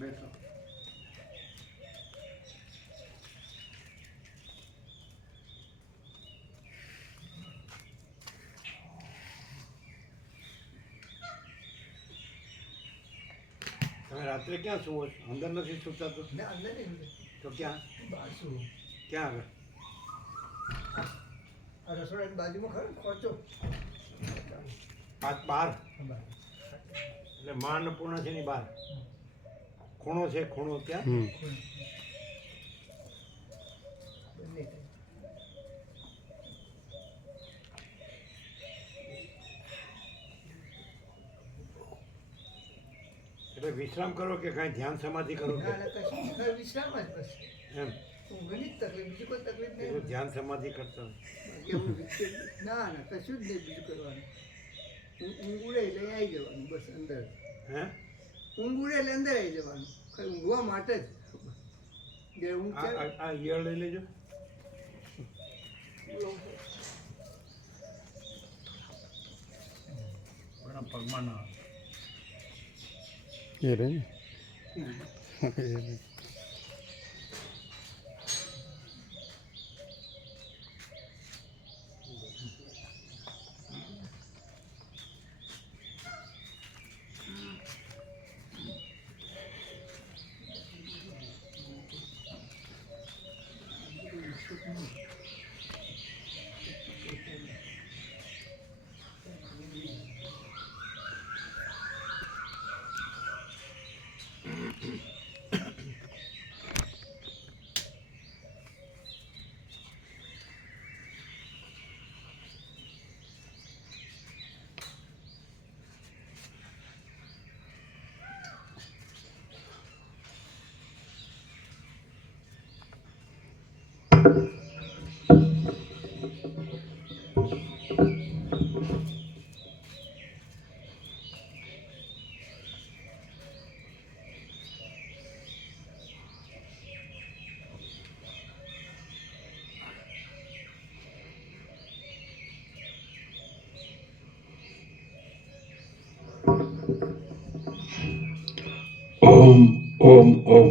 બેસો. તમે રાત્રે ક્યાં સુવો છો? અંદર નથી સૂતા તો? ના અંદર નહીં તો ક્યાં? બહાર શું ક્યાં આગળ? આ રસોડાની બાજુમાં ખરો ને ખોચો બહાર બહાર. એટલે મા અન્નપૂર્ણા છે ની બહાર ખૂણો છે, ખૂણો ત્યાં. બંને એટલે વિશ્રામ કરો કે કાંઈ ધ્યાન સમાધિ કરો કે ના ના કશું વિશ્રામ જ બસ એમ? ઊંઘની જ તકલીફ, બીજી કોઈ તકલીફ એટલું નહીં. ધ્યાન સમાધિ કરતા હોય. એવું ના ના કશું જ નહીં બીજું કરવાનું. ઊંઘ ઉડે એટલે આવી જવાનું બસ અંદર. હે? ઊંઘ ઉડે એટલે અંદર આવી જવાનું, ખાલી ઊંઘવા માટે જ. જે ઊંઘ છે આ ઈયળ લઈ લેજો. પગમાં ના એ રે ઓમ ઓમ ઓમ.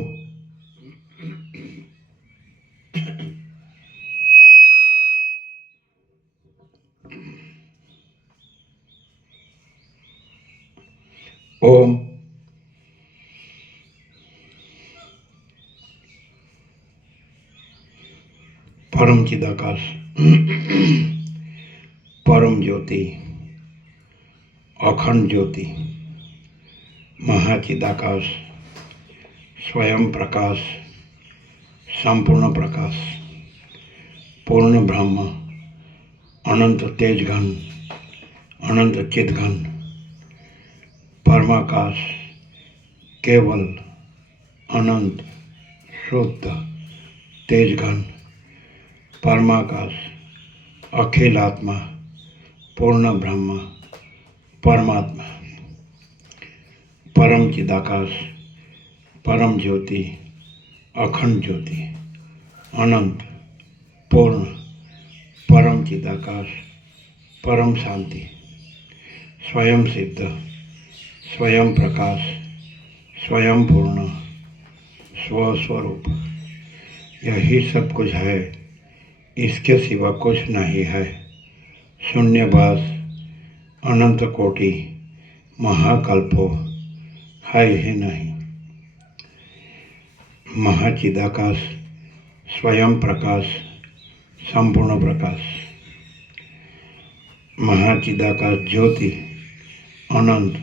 ઓમ. પરમ ચિદાકાશ, પરમ જ્યોતિ, અખંડ જ્યોતિ, મહાચિદાકાશ, સ્વયં પ્રકાશ, સંપૂર્ણ પ્રકાશ, પૂર્ણ બ્રહ્મ, અનંત તેજઘન, અનંત ચિદઘન, પરમાકાશ, કેવલ, અનંત, શુદ્ધ, તેજઘન, પરમાકાશ, અખિલાત્મા, પૂર્ણ બ્રહ્મ, પરમાત્મા, પરમ ચિદાકાશ, પરમ જ્યોતિ, અખંડ જ્યોતિ, અનંત, પૂર્ણ, પરમ ચિદાકાશ, પરમ શાંતિ, स्वयं सिद्ध, स्वयं प्रकाश, स्वयं पूर्ण, स्वस्वरूप, यही सब कुछ है, इसके सिवा कुछ नहीं है। शून्यवास, अनंत कोटि, महाकल्पो है ही नहीं। महाचिदाकाश, स्वयं प्रकाश, संपूर्ण प्रकाश, महाचिदाकाश ज्योति, अनंत,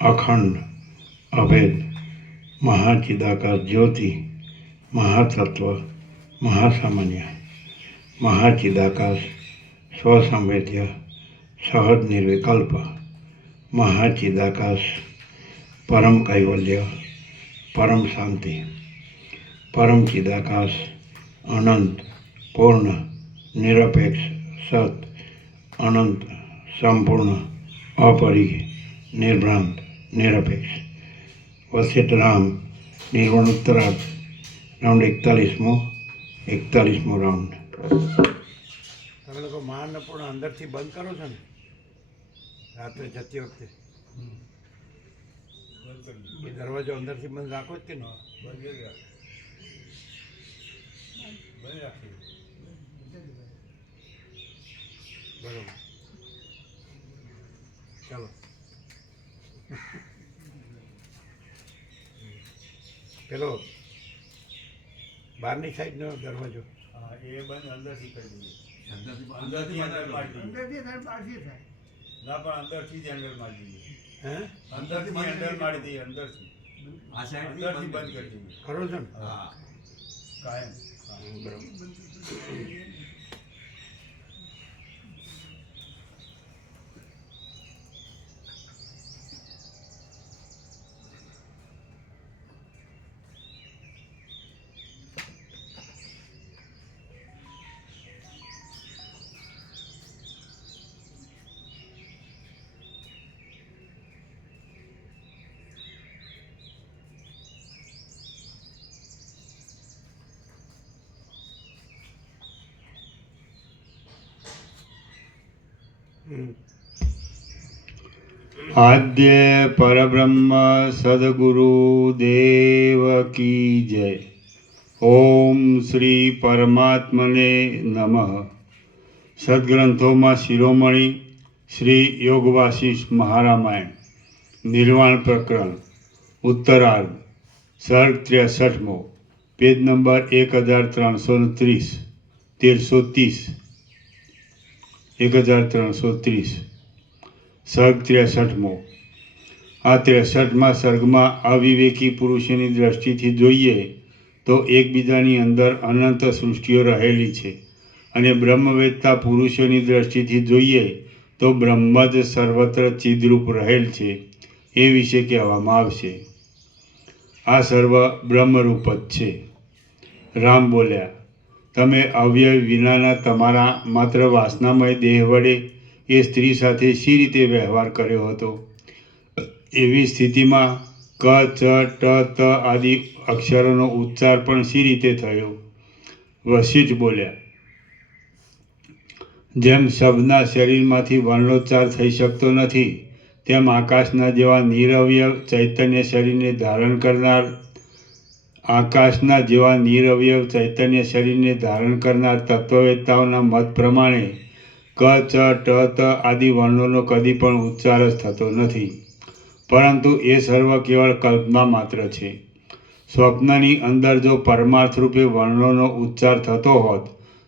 अखंड, अभेद, महाचिदाकाश ज्योति, महातत्व, महासामान्य, महाचिदाकाश, स्वसंवेद्य, सहज निर्विकल्प, महाचिदाकाश, परम कैवल्य, परम शांति, परम चिदाकाश, अनंत, पूर्ण, निरपेक्ष, सत, अनंत, संपूर्ण, अपरिग्रह, निर्भ्रांत, निरपेक्ष, वशिष्ठ राम, निर्वाणोत्तरार्ध, राउंड 41મો રાઉન્ડ. તમે લોકો મા અન્નપૂર્ણા અંદરથી બંધ કરો છો ને રાત્રે જતી વખતે? એ દરવાજો અંદરથી બંધ રાખો જ કે ન બરોબર ચાલો પેલો બહારની સાઈડનો દરવાજો હા એ બંધ અંદરથી કરી દઈએ અંદરથી અંદર મારી દઈએ થાય બહારથી થાય ના પણ અંદરથી જ હેન્ડલ મારી દઈએ હે અંદરથી હેન્ડલ મારી દઈએ અંદરથી આ સાઈડ અંદરથી બંધ કરી દઈએ ખરો છો ને હા કાયમ બરોબર આદ્ય પરબ્રહ્મ સદગુરુ દેવ કી જય. ઓમ શ્રી પરમાત્મને નમઃ. સદગ્રંથોમાં શિરોમણી શ્રી યોગવાસિષ્ઠ મહારામાયણ નિર્વાણ પ્રકરણ ઉત્તરાર્ધ સર્ગ 63મો પેજ નંબર 1330 1330 1330 સર્ગ 63મો. આ 63મા સર્ગમાં અવિવેકી પુરુષોની દ્રષ્ટિથી જોઈએ તો એકબીજાની અંદર અનંત સૃષ્ટિઓ રહેલી છે અને બ્રહ્મવેત્તા પુરુષોની દ્રષ્ટિથી જોઈએ તો બ્રહ્મ જ સર્વત્ર ચિદરૂપ રહેલ છે એ વિશે કહેવામાં આવશે. આ સર્વ બ્રહ્મરૂપ જ છે. રામ બોલ્યા, તમે અવ્યય વિનાના તમારા માત્ર વાસનામય દેહ વડે એ સ્ત્રી સાથે શી રીતે વ્યવહાર કર્યો હતો? એવી સ્થિતિમાં ક ચ ટ ત આદિ અક્ષરોનો ઉચ્ચાર પણ શી રીતે થયો? વશિષ્ઠ બોલ્યા, જેમ શબ્દના શરીરમાંથી વર્ણોચ્ચાર થઈ શકતો નથી તેમ આકાશના જેવા નિરવયવ ચૈતન્ય શરીરને ધારણ કરનાર તત્વવેત્તાઓના મત પ્રમાણે ક ચ ટ ત આદિ વર્ણોનો કદી પણ ઉચ્ચાર જ થતો નથી, પરંતુ એ સર્વ કેવળ કલ્પના માત્ર છે. સ્વપ્નની અંદર જો પરમાર્થ રૂપે વર્ણોનો ઉચ્ચાર થતો હોત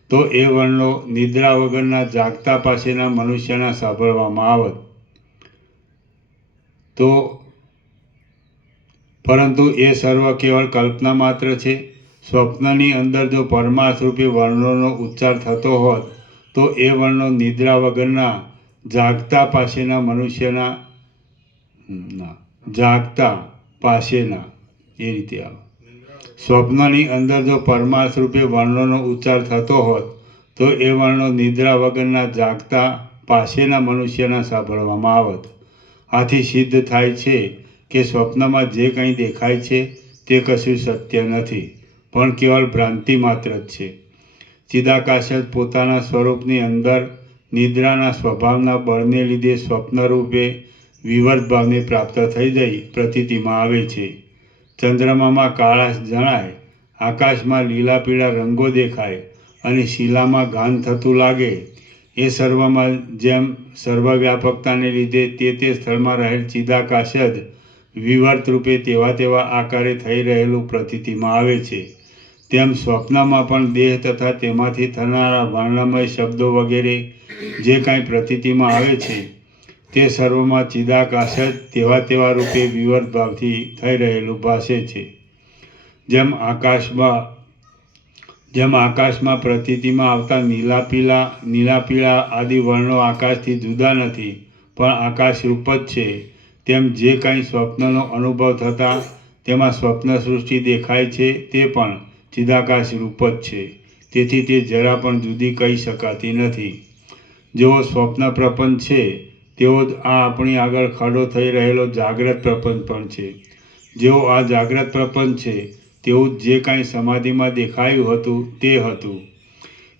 તો એ વર્ણો નિદ્રા વગરના જાગતા પાસેના મનુષ્યના સાંભળવામાં આવત. પરંતુ એ સર્વ કેવળ કલ્પના માત્ર છે. સ્વપ્નની અંદર જો પરમાર્થ રૂપે વર્ણોનો ઉચ્ચાર થતો હોત તો એ વર્ણો નિદ્રા વગરના જાગતા પાસેના એ રીતે આવે. સ્વપ્નની અંદર જો પરમાર્થ રૂપે વર્ણોનો ઉચ્ચાર થતો હોત તો એ વર્ણો નિદ્રા વગરના જાગતા પાસેના મનુષ્યના સાંભળવામાં આવત. આથી સિદ્ધ થાય છે કે સ્વપ્નમાં જે કંઈ દેખાય છે તે કશું સત્ય નથી, પણ કેવળ ભ્રાંતિ માત્ર જ છે. ચિદાકાશ જ પોતાના સ્વરૂપની અંદર નિદ્રાના સ્વભાવના બળને લીધે સ્વપ્નરૂપે વિવર્ત ભાવને પ્રાપ્ત થઈ જઈ પ્રતીતિમાં આવે છે. ચંદ્રમામાં કાળાશ જણાય, આકાશમાં લીલા પીળા રંગો દેખાય અને શિલામાં ગાન થતું લાગે. એ સર્વમાં જેમ સર્વવ્યાપકતાને લીધે તે સ્થળમાં રહેલ ચિદાકાશ જ વિવર્ત રૂપે તેવા આકારે થઈ રહેલું પ્રતીતિમાં આવે છે, તેમ સ્વપ્નમાં પણ દેહ તથા તેમાંથી થનારા વર્ણમય શબ્દો વગેરે જે કાંઈ પ્રતીતિમાં આવે છે તે સર્વમાં ચિદાકાશ જ તેવા રૂપે વિવર્ત ભાવથી થઈ રહેલું ભાસે છે. જેમ આકાશમાં પ્રતીતિમાં આવતા નીલા પીળા આદિ વર્ણો આકાશથી જુદા નથી પણ આકાશ રૂપ જ છે, તેમ જે કાંઈ સ્વપ્નનો અનુભવ થતાં તેમાં સ્વપ્ન સૃષ્ટિ દેખાય છે તે પણ ચિદાકાશ રૂપ જ છે. તેથી તે જરા પણ જુદી કહી શકાતી નથી. જેવો સ્વપ્ન પ્રપંચ છે તેવો જ આ આપણી આગળ ખડો થઈ રહેલો જાગ્રત પ્રપંચ પણ છે. જેવો આ જાગ્રત પ્રપંચ છે તેવું જ જે કાંઈ સમાધિમાં દેખાયું હતું તે હતું.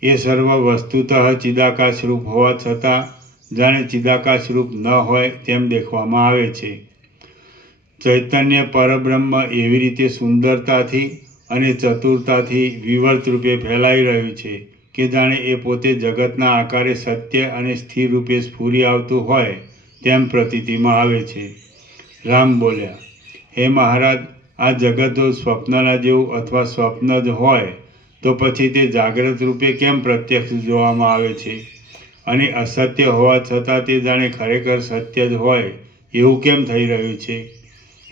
એ સર્વ વસ્તુતઃ ચિદાકાશ રૂપ હોવા છતાં જાણે ચિદાકાશ રૂપ ન હોય તેમ દેખવામાં આવે છે. ચૈતન્ય પરબ્રહ્મ એવી રીતે સુંદરતાથી અને ચતુરતાથી વિવર્ત રૂપે ફેલાઈ રહ્યું છે કે જાણે એ પોતે જગતના આકારે સત્ય અને સ્થિર રૂપે સ્ફુરી આવતું હોય તેમ પ્રતીતિમાં આવે છે. રામ બોલ્યા, હે મહારાજ, આ જગત જો સ્વપ્નના જેવું અથવા સ્વપ્ન જ હોય તો પછી તે જાગ્રત રૂપે કેમ પ્રત્યક્ષ જોવામાં આવે છે? અને અસત્ય હોવા છતાં તે જાણે ખરેખર સત્ય જ હોય એવું કેમ થઈ રહ્યું છે?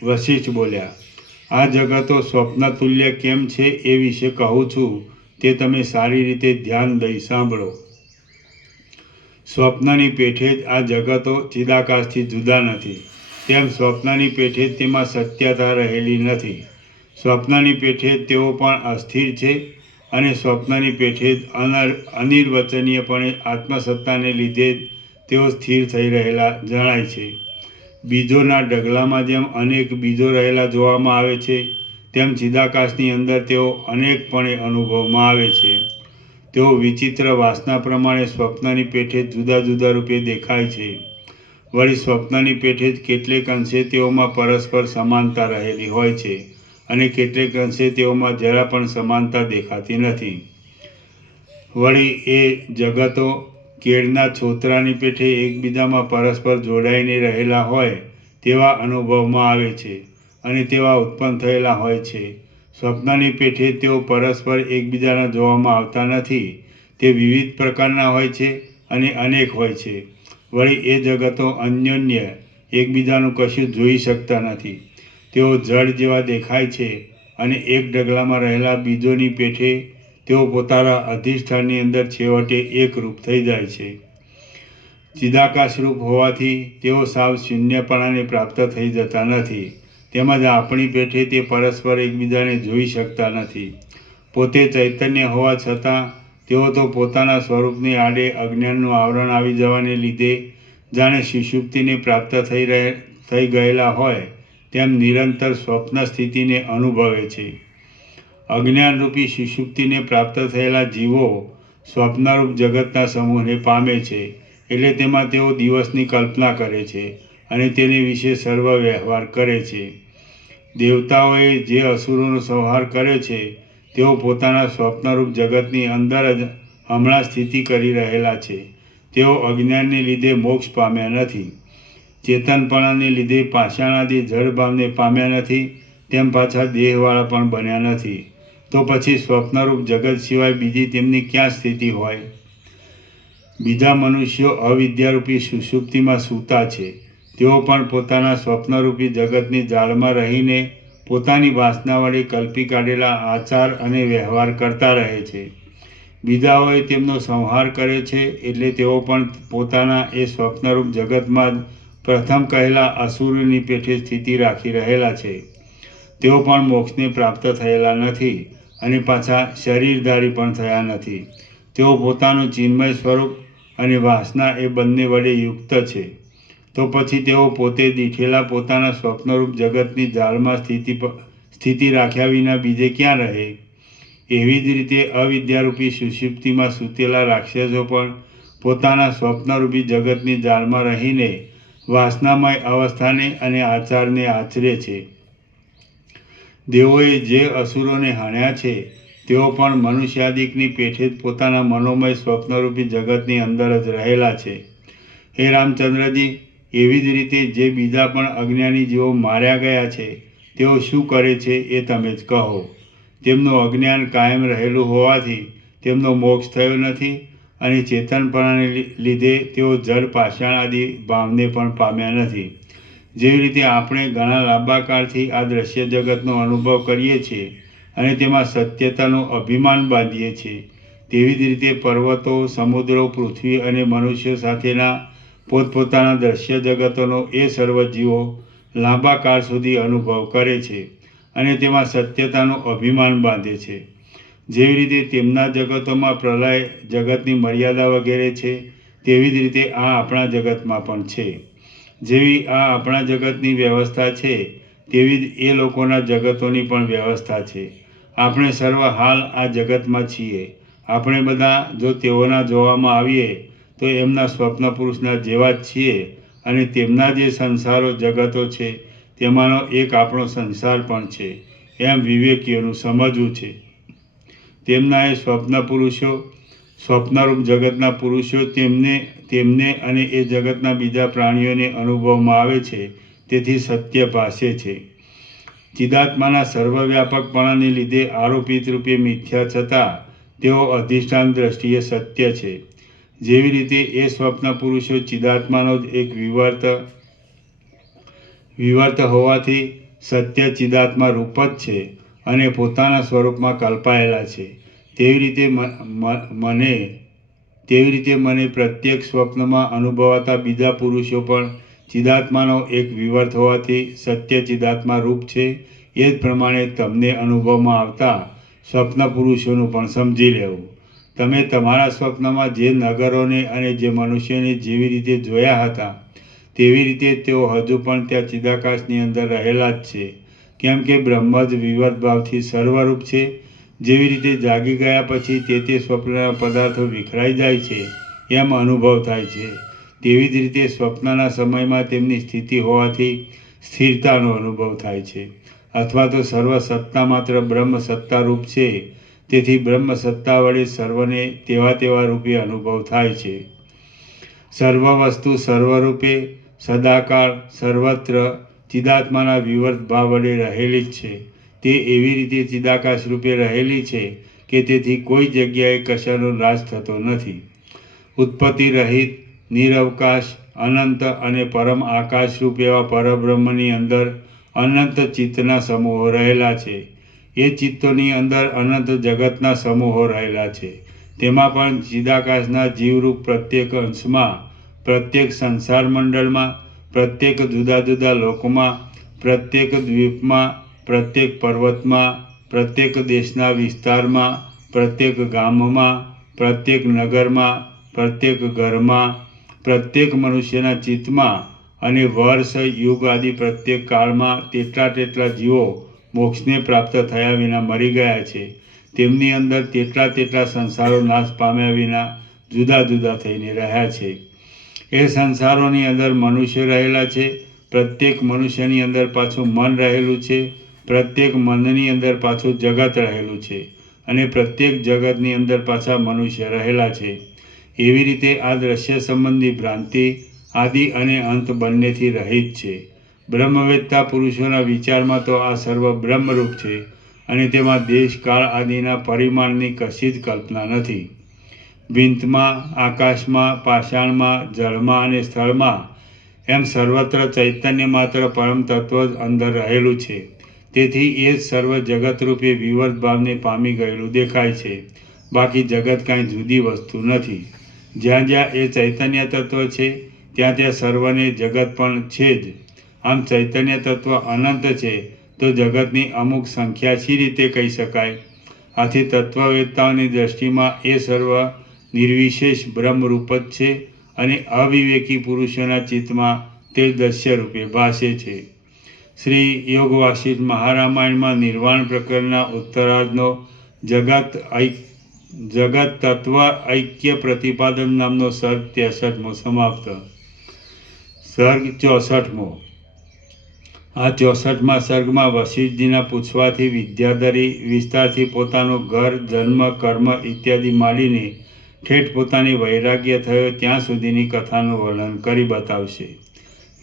વશિષ્ઠ બોલ્યા, આ જગતો સ્વપ્ન તુલ્ય કેમ છે એ વિશે કહું છું, તે તમે સારી રીતે ધ્યાન દઈ સાંભળો. સ્વપ્નની પેઠે જ આ જગતો ચિદાકાશથી જુદા નથી, તેમ સ્વપ્નની પેઠે જ તેમાં સત્યતા રહેલી નથી. સ્વપ્નની પેઠે જ તેઓ પણ અસ્થિર છે અને સ્વપ્નની પેઠે જ અનિર્વચનીયપણે આત્મસત્તાને લીધે જ તેઓ સ્થિર થઈ રહેલા જણાય છે. બીજોના ઢગલામાં જેમ અનેક બીજો રહેલા જોવામાં આવે છે, તેમ ચિદાકાશની અંદર તેઓ અનેકપણે અનુભવમાં આવે છે. તેઓ વિચિત્ર વાસના પ્રમાણે સ્વપ્નની પેઠે જુદા જુદા રૂપે દેખાય છે. વળી સ્વપ્નની પેઠે જ કેટલેક અંશે તેઓમાં પરસ્પર સમાનતા રહેલી હોય છે અને કેટલેક અંશે તેઓમાં જરા પણ સમાનતા દેખાતી નથી. વળી એ જગતો કેળના છોતરાની પેઠે એકબીજામાં પરસ્પર જોડાઈને રહેલા હોય તેવા અનુભવમાં આવે છે અને તેવા ઉત્પન્ન થયેલા હોય છે. સ્વપ્નની પેઠે તેઓ પરસ્પર એકબીજાના જોવામાં આવતા નથી, તે વિવિધ પ્રકારના હોય છે અને અનેક હોય છે. વળી એ જગતો અન્યોન્ય એકબીજાનું કશું જોઈ શકતા નથી. તેઓ જળ જેવા દેખાય છે અને એક ઢગલામાં રહેલા બીજોની પેઠે તેઓ પોતાના અધિષ્ઠાનની અંદર છેવટે એકરૂપ થઈ જાય છે. ચિદાકાશરૂપ હોવાથી તેઓ સાવ શૂન્યપણાને પ્રાપ્ત થઈ જતા નથી. તેમજ આપણી પેઠે તે પરસ્પર એકબીજાને જોઈ શકતા નથી. પોતે ચૈતન્ય હોવા છતાં તેઓ તો પોતાના સ્વરૂપની આડે અજ્ઞાનનું આવરણ આવી જવાને લીધે જાણે સુષુપ્તિને પ્રાપ્ત થઈ ગયેલા હોય તેમ નિરંતર સ્વપ્ન સ્થિતિને અનુભવે છે. અજ્ઞાનરૂપી સુષુપ્તિને પ્રાપ્ત થયેલા જીવો સ્વપ્નરૂપ જગતના સમૂહને પામે છે, એટલે તેમાં તેઓ દિવસની કલ્પના કરે છે અને તેને વિશે સર્વ વ્યવહાર કરે છે. દેવતાઓએ જે અસુરોનો સંહાર કર્યો છે તેઓ પોતાના સ્વપ્નરૂપ જગતની અંદર જ હમણાં સ્થિતિ કરી રહેલા છે. તેઓ અજ્ઞાનને લીધે મોક્ષ પામ્યા નથી, ચેતનપણાને લીધે પાષાણાદી જળભાવને પામ્યા નથી, તેમ પાછા દેહવાળા પણ બન્યા નથી. તો પછી સ્વપ્નરૂપ જગત સિવાય બીજી તેમની ક્યાં સ્થિતિ હોય? બીજા મનુષ્યો અવિદ્યારૂપી સુષુપ્તિમાં સૂતા છે. તેઓ પણ પોતાના સ્વપ્નરૂપી જગતની જાળમાં રહીને પોતાની વાસના વડે કલ્પી કાઢેલા આચાર અને વ્યવહાર કરતા રહે છે. બીજાઓએ તેમનો સંહાર કર્યો છે, એટલે તેઓ પણ પોતાના એ સ્વપ્નરૂપ જગતમાં જ પ્રથમ કહેલા અસુરોની પેઠે સ્થિતિ રાખી રહેલા છે. તેઓ પણ મોક્ષને પ્રાપ્ત થયેલા નથી અને પાછા શરીરધારી પણ થયા નથી. તેઓ પોતાનું ચિન્મય સ્વરૂપ અને વાસના એ બંને વડે યુક્ત છે. તો પછી તેઓ પોતે દીઠેલા પોતાના સ્વપ્નરૂપ જગતની જાળમાં સ્થિતિ રાખ્યા વિના બીજે ક્યાં રહે? એવી જ રીતે અવિદ્યારૂપી સુષુપ્તિમાં સૂતેલા રાક્ષસો પણ પોતાના સ્વપ્નરૂપી જગતની જાળમાં રહીને વાસનામય અવસ્થાને અને આચારને આચરે છે. દેવોએ જે અસુરોને હણ્યા છે તેઓ પણ મનુષ્યાદિકની પેઠે જ પોતાના મનોમય સ્વપ્નરૂપી જગતની અંદર જ રહેલા છે. હે રામચંદ્રજી, એવી જ રીતે જે બીજા પણ અજ્ઞાની જેઓ માર્યા ગયા છે તેઓ શું કરે છે એ તમે જ કહો. તેમનું અજ્ઞાન કાયમ રહેલું હોવાથી તેમનો મોક્ષ થયો નથી અને ચેતનપણાને લીધે તેઓ જળ પાષાણ આદિ ભાવને પણ પામ્યા નથી. જેવી રીતે આપણે ઘણા લાંબા કાળથી આ દ્રશ્ય જગતનો અનુભવ કરીએ છીએ અને તેમાં સત્યતાનું અભિમાન બાંધીએ છીએ, તેવી જ રીતે પર્વતો, સમુદ્રો, પૃથ્વી અને મનુષ્યો સાથેના પોતપોતાના દ્રશ્ય જગતોનો એ સર્વ જીવો લાંબા કાળ સુધી અનુભવ કરે છે અને તેમાં સત્યતાનું અભિમાન બાંધે છે. જેવી રીતે તેમના જગતોમાં પ્રલય, જગતની મર્યાદા વગેરે છે, તેવી જ રીતે આ આપણા જગતમાં પણ છે. જેવી આ આપણા જગતની વ્યવસ્થા છે તેવી જ એ લોકોના જગતોની પણ વ્યવસ્થા છે. આપણે સર્વ હાલ આ જગતમાં છીએ. આપણે બધા જો તેઓના જોવામાં આવીએ તો એમના સ્વપ્ન પુરુષના જેવા જ છીએ અને તેમના જે સંસારો જગતો છે તેમાંનો એક આપણો સંસાર પણ છે એમ વિવેકીઓનું સમજવું છે. તેમના એ સ્વપ્ન પુરુષો, સ્વપ્નરૂપ જગતના પુરુષો તેમને અને એ જગતના બીજા પ્રાણીઓને અનુભવમાં આવે છે, તેથી સત્ય ભાસે છે. ચિદાત્માના સર્વવ્યાપકપણાને લીધે આરોપિત રૂપે મિથ્યા છતાં તેઓ અધિષ્ઠાન દ્રષ્ટિએ સત્ય છે. જેવી રીતે એ સ્વપ્ન પુરુષો ચિદાત્માનો જ એક વિવર્ત હોવાથી સત્ય ચિદાત્મા રૂપ જ છે અને પોતાના સ્વરૂપમાં કલ્પાયેલા છે. તેવી રીતે મને પ્રત્યેક સ્વપ્નમાં અનુભવાતા બીજા પુરુષો પણ ચિદાત્માનો એક વિવર્ત હોવાથી સત્ય ચિદાત્મા રૂપ છે. એ જ પ્રમાણે તમને અનુભવમાં આવતા સ્વપ્ન પુરુષોનું પણ સમજી લેવું. તમે તમારા સ્વપ્નમાં જે નગરોને અને જે મનુષ્યોને જેવી રીતે જોયા હતા તેવી રીતે તેઓ હજુ પણ ત્યાં ચિદાકાશની અંદર રહેલા જ છે. કેમ કે બ્રહ્મ જ વિવર્ત ભાવથી સર્વરૂપ છે. જેવી રીતે જાગી ગયા પછી તે સ્વપ્નના પદાર્થો વિખરાઈ જાય છે એમ અનુભવ થાય છે, તેવી જ રીતે સ્વપ્નના સમયમાં તેમની સ્થિતિ હોવાથી સ્થિરતાનો અનુભવ થાય છે. અથવા તો સર્વ સત્તા માત્ર બ્રહ્મ સત્તારૂપ છે, તેથી બ્રહ્મ સત્તા વડે સર્વને તેવા રૂપે અનુભવ થાય છે. સર્વ વસ્તુ સર્વરૂપે સદાકાળ સર્વત્ર ચિદાત્માના વિવર્ત ભાવ વડે રહેલી જ છે. તે એવી રીતે ચિદાકાશ રૂપે રહેલી છે કે તેથી કોઈ જગ્યાએ કશાનો નાશ થતો નથી. ઉત્પત્તિ રહિત, નિરવકાશ, અનંત અને પરમ આકાશરૂપ એવા પરબ્રહ્મની અંદર અનંત ચિત્તના સમૂહો રહેલા છે. એ ચિત્તોની અંદર અનંત જગતના સમૂહો રહેલા છે. તેમાં પણ ચિદાકાશના જીવરૂપ પ્રત્યેક અંશમાં, પ્રત્યેક સંસાર મંડળમાં, પ્રત્યેક જુદા જુદા લોકમાં, પ્રત્યેક દ્વીપમાં, પ્રત્યેક પર્વતમાં, પ્રત્યેક દેશના વિસ્તારમાં, પ્રત્યેક ગામમાં, પ્રત્યેક નગરમાં, પ્રત્યેક ઘરમાં, પ્રત્યેક મનુષ્યના ચિત્તમાં અને વર્ષ યુગ આદિ પ્રત્યેક કાળમાં તેટલા જીવો મોક્ષને પ્રાપ્ત થયા વિના મરી ગયા છે. તેમની અંદર તેટલા સંસારો નાશ પામ્યા વિના જુદા જુદા થઈને રહ્યા છે. એ સંસારોની અંદર મનુષ્ય રહેલા છે. પ્રત્યેક મનુષ્યની અંદર પાછું મન રહેલું છે. પ્રત્યેક મનની અંદર પાછું જગત રહેલું છે અને પ્રત્યેક જગતની અંદર પાછા મનુષ્ય રહેલા છે. એવી રીતે આ દ્રશ્ય સંબંધી ભ્રાંતિ આદિ અને અંત બંનેથી રહિત છે. બ્રહ્મવેત્તા પુરુષોના વિચારમાં તો આ સર્વ બ્રહ્મરૂપ છે અને તેમાં દેશ કાળ આદિના પરિમાણની કશી જ કલ્પના નથી. વિંતમાં, આકાશમાં, પાષાણમાં, જળમાં અને સ્થળમાં એમ સર્વત્ર ચૈતન્ય માત્ર પરમ તત્વ જ અંદર રહેલું છે. તેથી એ જ સર્વ જગતરૂપે વિવર્ત ભાવને પામી ગયેલું દેખાય છે. બાકી જગત કાંઈ જુદી વસ્તુ નથી. જ્યાં જ્યાં એ ચૈતન્ય તત્વ છે ત્યાં સર્વને જગત પણ છે જ. આમ ચૈતન્ય તત્વ અનંત છે તો જગતની અમુક સંખ્યા શી રીતે કહી શકાય? આથી તત્વવેત્તાઓની દ્રષ્ટિમાં એ સર્વ નિર્વિશેષ બ્રહ્મરૂપ જ છે અને અવિવેકી પુરુષોના ચિત્તમાં તે દ્રશ્ય રૂપે ભાસે છે. શ્રી યોગ વાસિષ્ઠ મહારામાયણમાં નિર્વાણ પ્રકરણના ઉત્તરાર્ધનો જગત તત્વ ઐક્ય પ્રતિપાદન નામનો સર્ગ 63મો સમાપ્ત. સર્ગ 64મો. આ 64મા સર્ગમાં વશિષ્ઠજીના પૂછવાથી વિદ્યાધરી વિસ્તારથી પોતાનું ઘર, જન્મ, કર્મ ઇત્યાદિ માંડીને ઠેઠ પોતાની વૈરાગ્ય થયો ત્યાં સુધીની કથાનું વર્ણન કરી બતાવશે.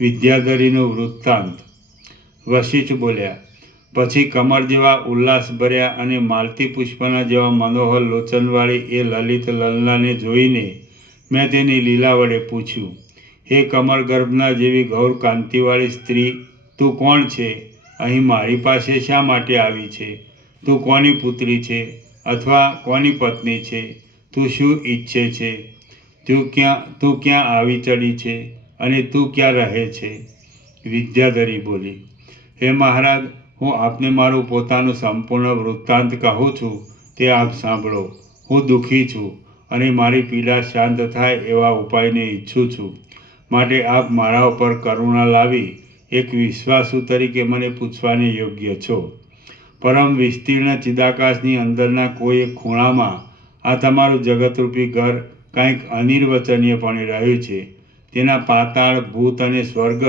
વિદ્યાધરીનું વૃત્તાંત. વશિષ્ઠ બોલ્યા, પછી કમળ જેવા ઉલ્લાસભર્યા અને માલતી પુષ્પના જેવા મનોહર લોચનવાળી એ લલિત લલનાને જોઈને મેં તેની લીલા વડે પૂછ્યું, હે કમળ ગર્ભના જેવી ગૌર કાંતિવાળી સ્ત્રી, તું કોણ છે? અહીં મારી પાસે શા માટે આવી છે? તું કોની પુત્રી છે અથવા કોની પત્ની છે? તું શું ઈચ્છે છે? તું ક્યાં આવી ચડી છે અને તું ક્યાં રહે છે? વિદ્યાધરી બોલી, હે મહારાજ, હું આપને મારું પોતાનું સંપૂર્ણ વૃત્તાંત કહું છું, તે આપ સાંભળો. હું દુઃખી છું અને મારી પીડા શાંત થાય એવા ઉપાયને ઈચ્છું છું. માટે આપ મારા ઉપર કરુણા લાવી એક વિશ્વાસુ તરીકે મને પૂછવાને યોગ્ય છો. પરમ વિસ્તીર્ણ ચિદાકાશની અંદરના કોઈ એક ખૂણામાં આ તમારું જગતરૂપી ઘર કાંઈક અનિર્વચનીયપણે રહ્યું છે. તેના પાતાળ, ભૂત અને સ્વર્ગ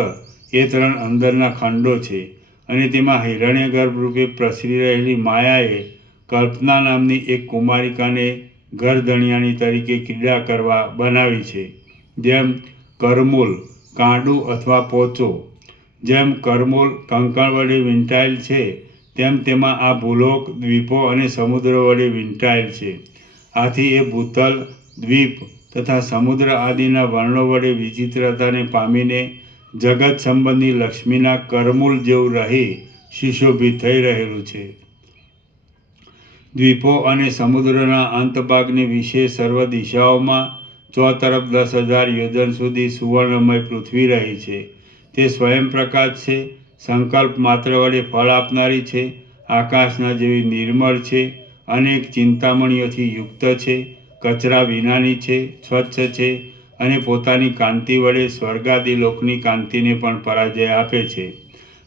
એ 3 અંદરના ખંડો છે અને તેમાં હિરણ્યગર્ભ રૂપે પ્રસરી રહેલી માયાએ કલ્પના નામની એક કુમારિકાને ઘરધણિયાણી તરીકે ક્રીડા કરવા બનાવી છે. જેમ કરમૂલ કાંડું અથવા પોચો, જેમ કરમૂલ કંકણ વડે વીંટાયેલ છે તેમ તેમાં આ ભૂલોક, દ્વીપો અને સમુદ્ર વડે વીંટાયેલ છે. આથી એ ભૂતલ, દ્વીપ તથા સમુદ્ર આદિના વર્ણો વડે વિચિત્રતાને પામીને જગત સંબંધી લક્ષ્મીના કરમૂલ જેવું રહી સુશોભિત થઈ રહેલું છે. દ્વીપો અને સમુદ્રના અંતભાગને વિશે સર્વ દિશાઓમાં ચોતરફ 10,000 યોજન સુધી સુવર્ણમય પૃથ્વી રહી છે. તે સ્વયં પ્રકાશ છે, સંકલ્પ માત્ર વડે ફળ આપનારી છે, આકાશના જેવી નિર્મળ છે, અનેક ચિંતામણીઓથી યુક્ત છે, કચરા વિનાની છે, સ્વચ્છ છે અને પોતાની કાંતિ વડે સ્વર્ગાદી લોકની કાંતિને પણ પરાજય આપે છે.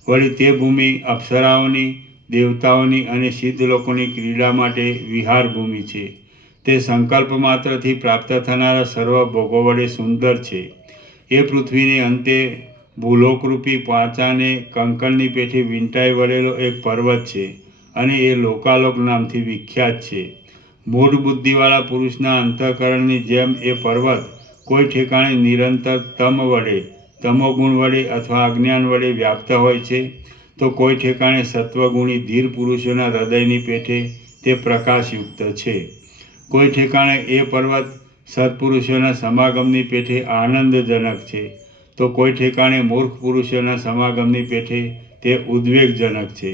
વળી તે ભૂમિ અપ્સરાઓની, દેવતાઓની અને સિદ્ધ લોકોની ક્રીડા માટે વિહાર ભૂમિ છે. તે સંકલ્પ માત્રથી પ્રાપ્ત થનારા સર્વ ભોગો વડે સુંદર છે. એ પૃથ્વીને અંતે ભૂલોકરૂપી પાંચાને કંકણની પેઠે વીંટાઈ વળેલો એક પર્વત છે અને એ લોકાલોક નામથી વિખ્યાત છે. મૂઢ બુદ્ધિવાળા પુરુષના અંતઃકરણની જેમ એ પર્વત કોઈ ઠેકાણે નિરંતર તમોગુણ વડે અથવા અજ્ઞાન વડે વ્યાપ્ત હોય છે, તો કોઈ ઠેકાણે સત્વગુણી ધીર પુરુષોના હૃદયની પેઠે તે પ્રકાશયુક્ત છે. કોઈ ઠેકાણે એ પર્વત સત્પુરુષોના સમાગમની પેઠે આનંદજનક છે, તો કોઈ ઠેકાણે મૂર્ખ પુરુષોના સમાગમની પેઠે તે ઉદ્વેગજનક છે.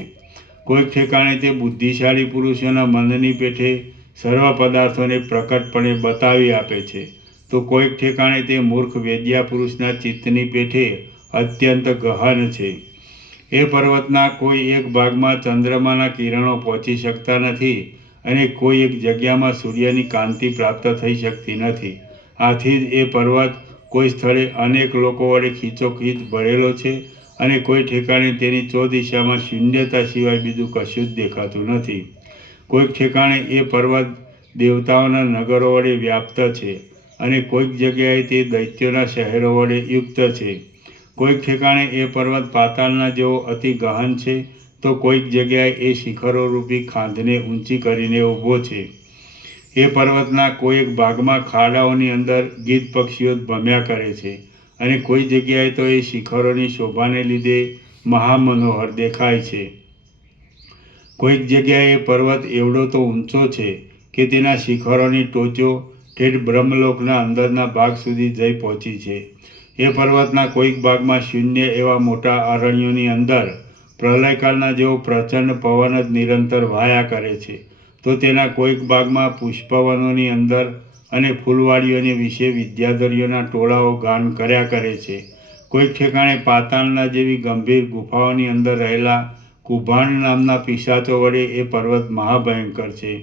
કોઈક ઠેકાણે તે બુદ્ધિશાળી પુરુષોના મનની પેઠે સર્વ પદાર્થોને પ્રકટપણે બતાવી આપે છે, તો કોઈક ઠેકાણે તે મૂર્ખ વેદ્યા પુરુષના ચિત્તની પેઠે અત્યંત ગહન છે. એ પર્વતના કોઈ એક ભાગમાં ચંદ્રમાના કિરણો પહોંચી શકતા નથી અને કોઈ એક જગ્યામાં સૂર્યની કાંતિ પ્રાપ્ત થઈ શકતી નથી. આથી જ એ પર્વત કોઈ સ્થળે અનેક લોકો વડે ખીચોખીચ ભરેલો છે અને કોઈ ઠેકાણે તેની ચોદિશામાં શૂન્યતા સિવાય બીજું કશું જ દેખાતું નથી. કોઈક ઠેકાણે એ પર્વત દેવતાઓના નગરો વડે વ્યાપ્ત છે અને કોઈક જગ્યાએ તે દૈત્યોના શહેરો વડે યુક્ત છે. કોઈક ઠેકાણે એ પર્વત પાતાળના જેવો અતિ ગહન છે, તો કોઈક જગ્યાએ એ શિખરો રૂપી ખાંધને ઊંચી કરીને ઊભો છે. એ પર્વતના કોઈ એક ભાગમાં ખાડાઓની અંદર ગીધ પક્ષીઓ ભમ્યા કરે છે અને કોઈ જગ્યાએ તો એ શિખરોની શોભાને લીધે મહામનોહર દેખાય છે. કોઈક જગ્યાએ એ પર્વત એવડો તો ઊંચો છે કે તેના શિખરોની ટોચો ઠેઠ બ્રહ્મલોકના અંદરના ભાગ સુધી જઈ પહોંચી છે. એ પર્વતના કોઈક ભાગમાં શૂન્ય એવા મોટા અરણ્યોની અંદર પ્રલયકાળના જેવો પ્રચંડ પવન જ નિરંતર વાયા કરે છે, તો તેના કોઈક ભાગમાં પુષ્પવનોની અંદર અને ફૂલવાડીઓની વિશે વિદ્યાધરીઓના ટોળાઓ ગાન કર્યા કરે છે. કોઈક ઠેકાણે પાતાળના જેવી ગંભીર ગુફાઓની અંદર રહેલા કુભાંડ નામના પિશાચો વડે એ પર્વત મહાભયંકર છે,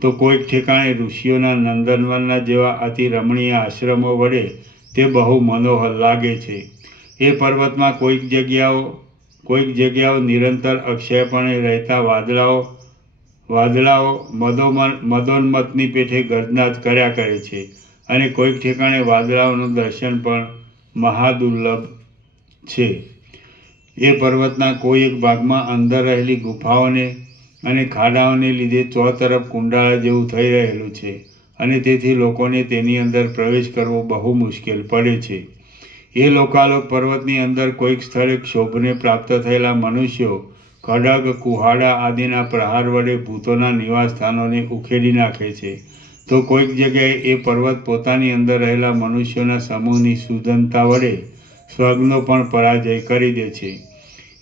તો કોઈક ઠેકાણે ઋષિઓના નંદનવનના જેવા અતિ રમણીય આશ્રમો વડે તે બહુ મનોહર લાગે છે. એ પર્વતમાં કોઈક જગ્યાઓ નિરંતર અક્ષયપણે રહેતા વાદળાઓ મદોન્મતની પેઠે ગર્જના કર્યા કરે છે અને કોઈક ઠેકાણે વાદળાઓનું દર્શન પણ મહાદુર્લભ છે. એ પર્વતના કોઈ એક ભાગમાં અંદર રહેલી ગુફાઓને અને ખાડાઓને લીધે ચોતરફ કુંડાળા જેવું થઈ રહેલું છે અને તેથી લોકોને તેની અંદર પ્રવેશ કરવો બહુ મુશ્કેલ પડે છે. એ લોકાલોક પર્વતની અંદર કોઈક સ્થળે ક્ષોભને પ્રાપ્ત થયેલા મનુષ્યો ખડગ, કુહાડા આદિના પ્રહાર વડે ભૂતોના નિવાસ સ્થાનોને ઉખેડી નાખે છે, તો કોઈક જગ્યાએ એ પર્વત પોતાની અંદર રહેલા મનુષ્યોના સમૂહની સુદનતા વડે સ્વર્ગનો પણ પરાજય કરી દે છે.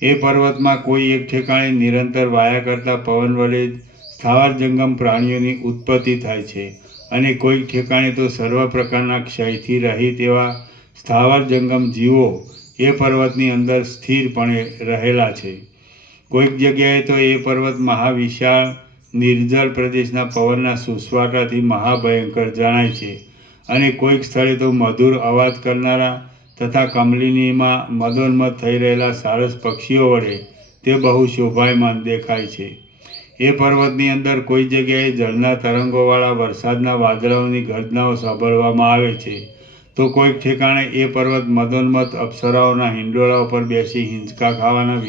એ પર્વતમાં કોઈ એક ઠેકાણે નિરંતર વાયા કરતા પવન વડે સ્થાવર જંગમ પ્રાણીઓની ઉત્પત્તિ થાય છે અને કોઈક ઠેકાણે તો સર્વ પ્રકારના ક્ષયથી રહિત એવા સ્થાવર જંગમ જીવો એ પર્વતની અંદર સ્થિરપણે રહેલા છે. કોઈક જગ્યાએ તો એ પર્વત મહાવિશાળ નિર્જળ પ્રદેશના પવનના સુસવાટાથી મહાભયંકર જણાય છે અને કોઈક સ્થળે તો મધુર અવાજ કરનારા તથા કમલિનીમાં મદોન્મત થઈ રહેલા સારસ પક્ષીઓ વડે તે બહુ શોભાયમાન દેખાય છે. એ પર્વતની અંદર કોઈ જગ્યાએ જળના તરંગોવાળા વરસાદના વાદળાઓની ગર્જનાઓ સાંભળવામાં આવે છે, તો કોઈક ઠેકાણે એ પર્વત મદોન્મત અપ્સરાઓના હિંડોળા ઉપર બેસી હિંચકા ખાવાના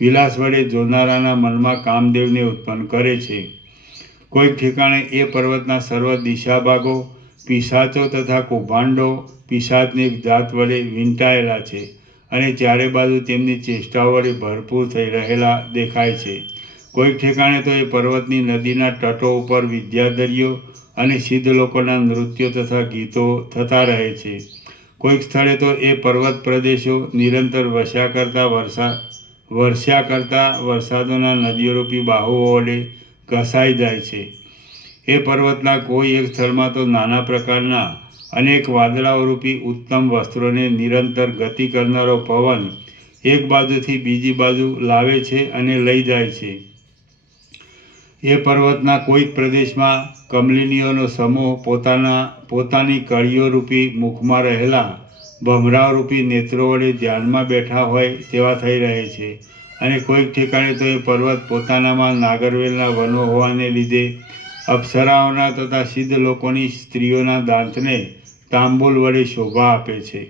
વિલાસ વડે જોનારાના મનમાં કામદેવને ઉત્પન્ન કરે છે. કોઈક ઠેકાણે એ પર્વતના સર્વ દિશાભાગો પિશાચો તથા કૌભાંડો પિશાચની જાત વડે વીંટાયેલા છે અને ચારે બાજુ તેમની ચેષ્ટાઓ વડે ભરપૂર થઈ રહેલા દેખાય છે. કોઈક ઠેકાણે તો એ પર્વતની નદીના તટો ઉપર વિદ્યાધરીઓ અને સિદ્ધ લોકોના નૃત્યો તથા ગીતો થતા રહે છે. કોઈક સ્થળે તો એ પર્વત પ્રદેશો નિરંતર વર્ષા કરતા વરસાદોના નદીઓરૂપી બાહુઓ વડે ઘસાઈ જાય છે. એ પર્વતના કોઈ એક સ્થળમાં તો નાના પ્રકારના અનેક વાદળાઓરૂપી ઉત્તમ વસ્ત્રોને નિરંતર ગતિ કરનારો પવન એક બાજુથી બીજી બાજુ લાવે છે અને લઈ જાય છે. એ પર્વતના કોઈક પ્રદેશમાં કમલિનીઓનો સમૂહ પોતાની કળીઓરૂપી મુખમાં રહેલા ભમરાઓરૂપી નેત્રો વડે ધ્યાનમાં બેઠા હોય તેવા થઈ રહે છે. અને કોઈક ઠેકાણે તો એ પર્વત પોતાનામાં નાગરવેલના વનો હોવાને લીધે અપ્સરાઓના તથા સિદ્ધ લોકોની સ્ત્રીઓના દાંતને તાંબુલ વડે શોભા આપે છે.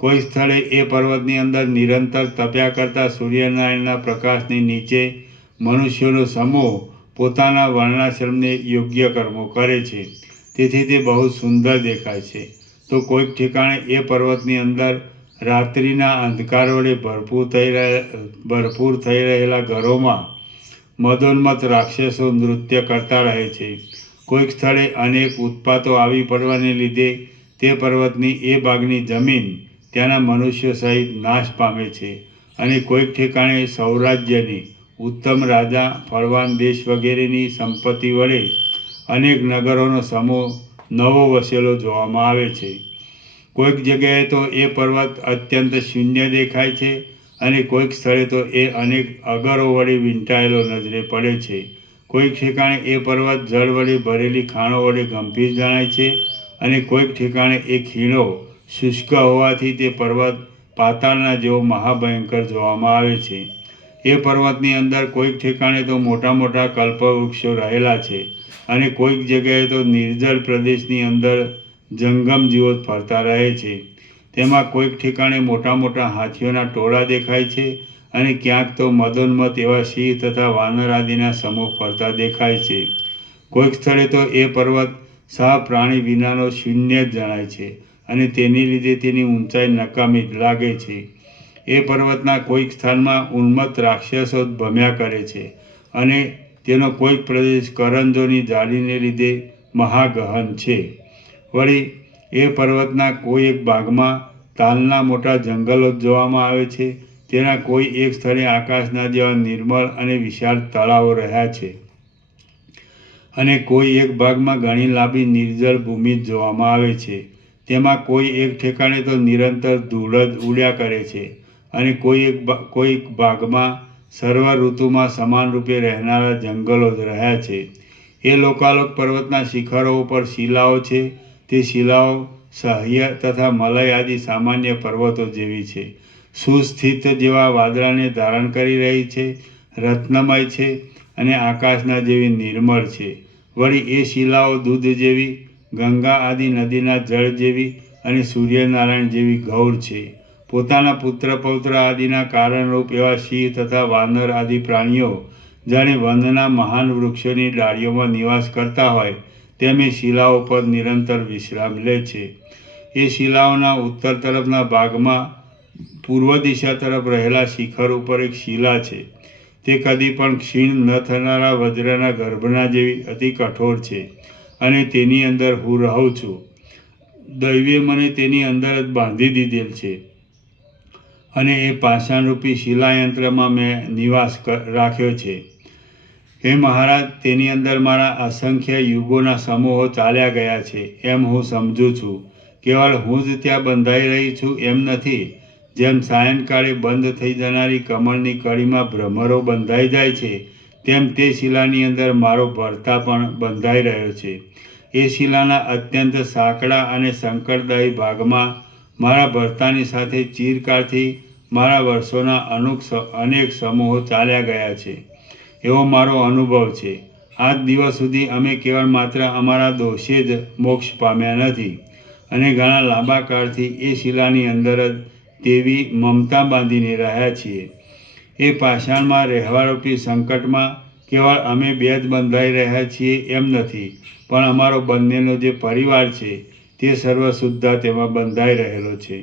કોઈ સ્થળે એ પર્વતની અંદર નિરંતર તપ્યા કરતા સૂર્યનારાયણના પ્રકાશની નીચે મનુષ્યોનો સમૂહ પોતાના વર્ણાશ્રમને યોગ્ય કર્મો કરે છે, તેથી તે બહુ સુંદર દેખાય છે. તો કોઈક ઠેકાણે એ પર્વતની અંદર રાત્રિના અંધકાર વડે ભરપૂર થઈ રહેલા ઘરોમાં મદોન્મત રાક્ષસો નૃત્ય કરતા રહે છે. કોઈક સ્થળે અનેક ઉત્પાતો આવી પડવાને લીધે તે પર્વતની એ ભાગની જમીન ત્યાંના મનુષ્યો સહિત નાશ પામે છે. અને કોઈક ઠેકાણે સૌરાજ્યની ઉત્તમ રાજા ફળવાન દેશ વગેરેની સંપત્તિ વડે અનેક નગરોનો સમૂહ નવો વસેલો જોવામાં આવે છે. કોઈક જગ્યાએ તો એ પર્વત અત્યંત શૂન્ય દેખાય છે અને કોઈક સ્થળે તો એ અનેક અગરો વડે વીંટાયેલો નજરે પડે છે. કોઈક ઠેકાણે એ પર્વત જળ વડે ભરેલી ખાણો વડે ગંભીર જણાય છે અને કોઈક ઠેકાણે એ ખીણો શુષ્ક હોવાથી તે પર્વત પાતાળના જેવો મહાભયંકર જોવામાં આવે છે. એ પર્વતની અંદર કોઈક ઠેકાણે તો મોટા મોટા કલ્પવૃક્ષો રહેલા છે અને કોઈક જગ્યાએ તો નિર્જળ પ્રદેશની અંદર જંગમ જીવો ફરતા રહે છે. તેમાં કોઈક ઠેકાણે મોટા મોટા હાથીઓના ટોળા દેખાય છે અને ક્યાંક તો મદોન્મત એવા સિંહ તથા વાનર આદિના સમૂહ ફરતા દેખાય છે. કોઈક સ્થળે તો એ પર્વત સહ પ્રાણી વિનાનો શૂન્ય જ જણાય છે અને તેની લીધે તેની ઊંચાઈ નકામી જ લાગે છે. એ પર્વતના કોઈક સ્થાનમાં ઉન્મત્ત રાક્ષસો ભમ્યા કરે છે અને તેનો કોઈક પ્રદેશ કરંજોની જાળીને લીધે મહાગહન છે. વળી એ પર્વતના કોઈ એક ભાગમાં તાલના મોટા જંગલો જોવામાં આવે છે. તેના કોઈ એક સ્થળે આકાશના જેવા નિર્મળ અને વિશાળ તળાવો રહ્યા છે અને કોઈ એક ભાગમાં ઘણી લાંબી નિર્જળ ભૂમિ જોવામાં આવે છે. તેમાં કોઈ એક ઠેકાણે તો નિરંતર ધૂળ જ ઉડ્યા કરે છે અને કોઈક ભાગમાં સર્વ ઋતુમાં સમાન રૂપે રહેનારા જંગલો જ રહ્યા છે. એ લોકાલોક પર્વતના શિખરો ઉપર શિલાઓ છે. તે શિલાઓ સહ્ય તથા મલય આદિ સામાન્ય પર્વતો જેવી છે. સુસ્થિત જેવા વાદળાને ધારણ કરી રહી છે, રત્નમય છે અને આકાશના જેવી નિર્મળ છે. વળી એ શિલાઓ દૂધ જેવી, ગંગા આદિ નદીના જળ જેવી અને સૂર્યનારાયણ જેવી ગૌર છે. પોતાના પુત્ર પૌત્ર આદિના કારણરૂપ એવા સિંહ તથા વાનર આદિ પ્રાણીઓ જાણે વનના મહાન વૃક્ષોની ડાળીઓમાં નિવાસ કરતા હોય તેમ એ શિલાઓ પર નિરંતર વિશ્રામ લે છે. એ શિલાઓના ઉત્તર તરફના ભાગમાં પૂર્વ દિશા તરફ રહેલા શિખર ઉપર એક શિલા છે. તે કદી પણ ક્ષીણ ન થનારા વજ્રના ગર્ભના જેવી અતિ કઠોર છે અને તેની અંદર હું રહું છું. દૈવે મને તેની અંદર જ બાંધી દીધેલ છે અને એ પાષાણરૂપી શિલાયંત્રમાં મેં નિવાસ રાખ્યો છે. હે મહારાજ, તેની અંદર મારા અસંખ્ય યુગોના સમૂહો ચાલ્યા ગયા છે એમ હું સમજું છું. કેવળ હું જ ત્યાં બંધાઈ રહી છું એમ નથી. જેમ સાયંકાળે બંધ થઈ જનારી કમળની કળીમાં ભ્રમરો બંધાઈ જાય છે તેમ તે શિલાની અંદર મારો ભરતા પણ બંધાઈ રહ્યો છે. એ શિલાના અત્યંત સાંકડા અને સંકટદાયી ભાગમાં મારા ભરતાની સાથે ચિરકાળથી મારા વર્ષોના અનેક સમૂહો ચાલ્યા ગયા છે એવો મારો અનુભવ છે. આજ દિવસ સુધી અમે કેવળ માત્ર અમારા દોષે જ મોક્ષ પામ્યા નથી. અને ઘણા લાંબા કાળથી એ શિલાની અંદર જ તેવી મમતા બાંધીને રહ્યા છીએ. એ પાષાણમાં રહેવારૂપી સંકટમાં કેવળ અમે બે જ બંધાઈ રહ્યા છીએ એમ નથી, પણ અમારો બંનેનો જે પરિવાર છે તે સર્વ શુદ્ધા તેમાં બંધાઈ રહેલો છે.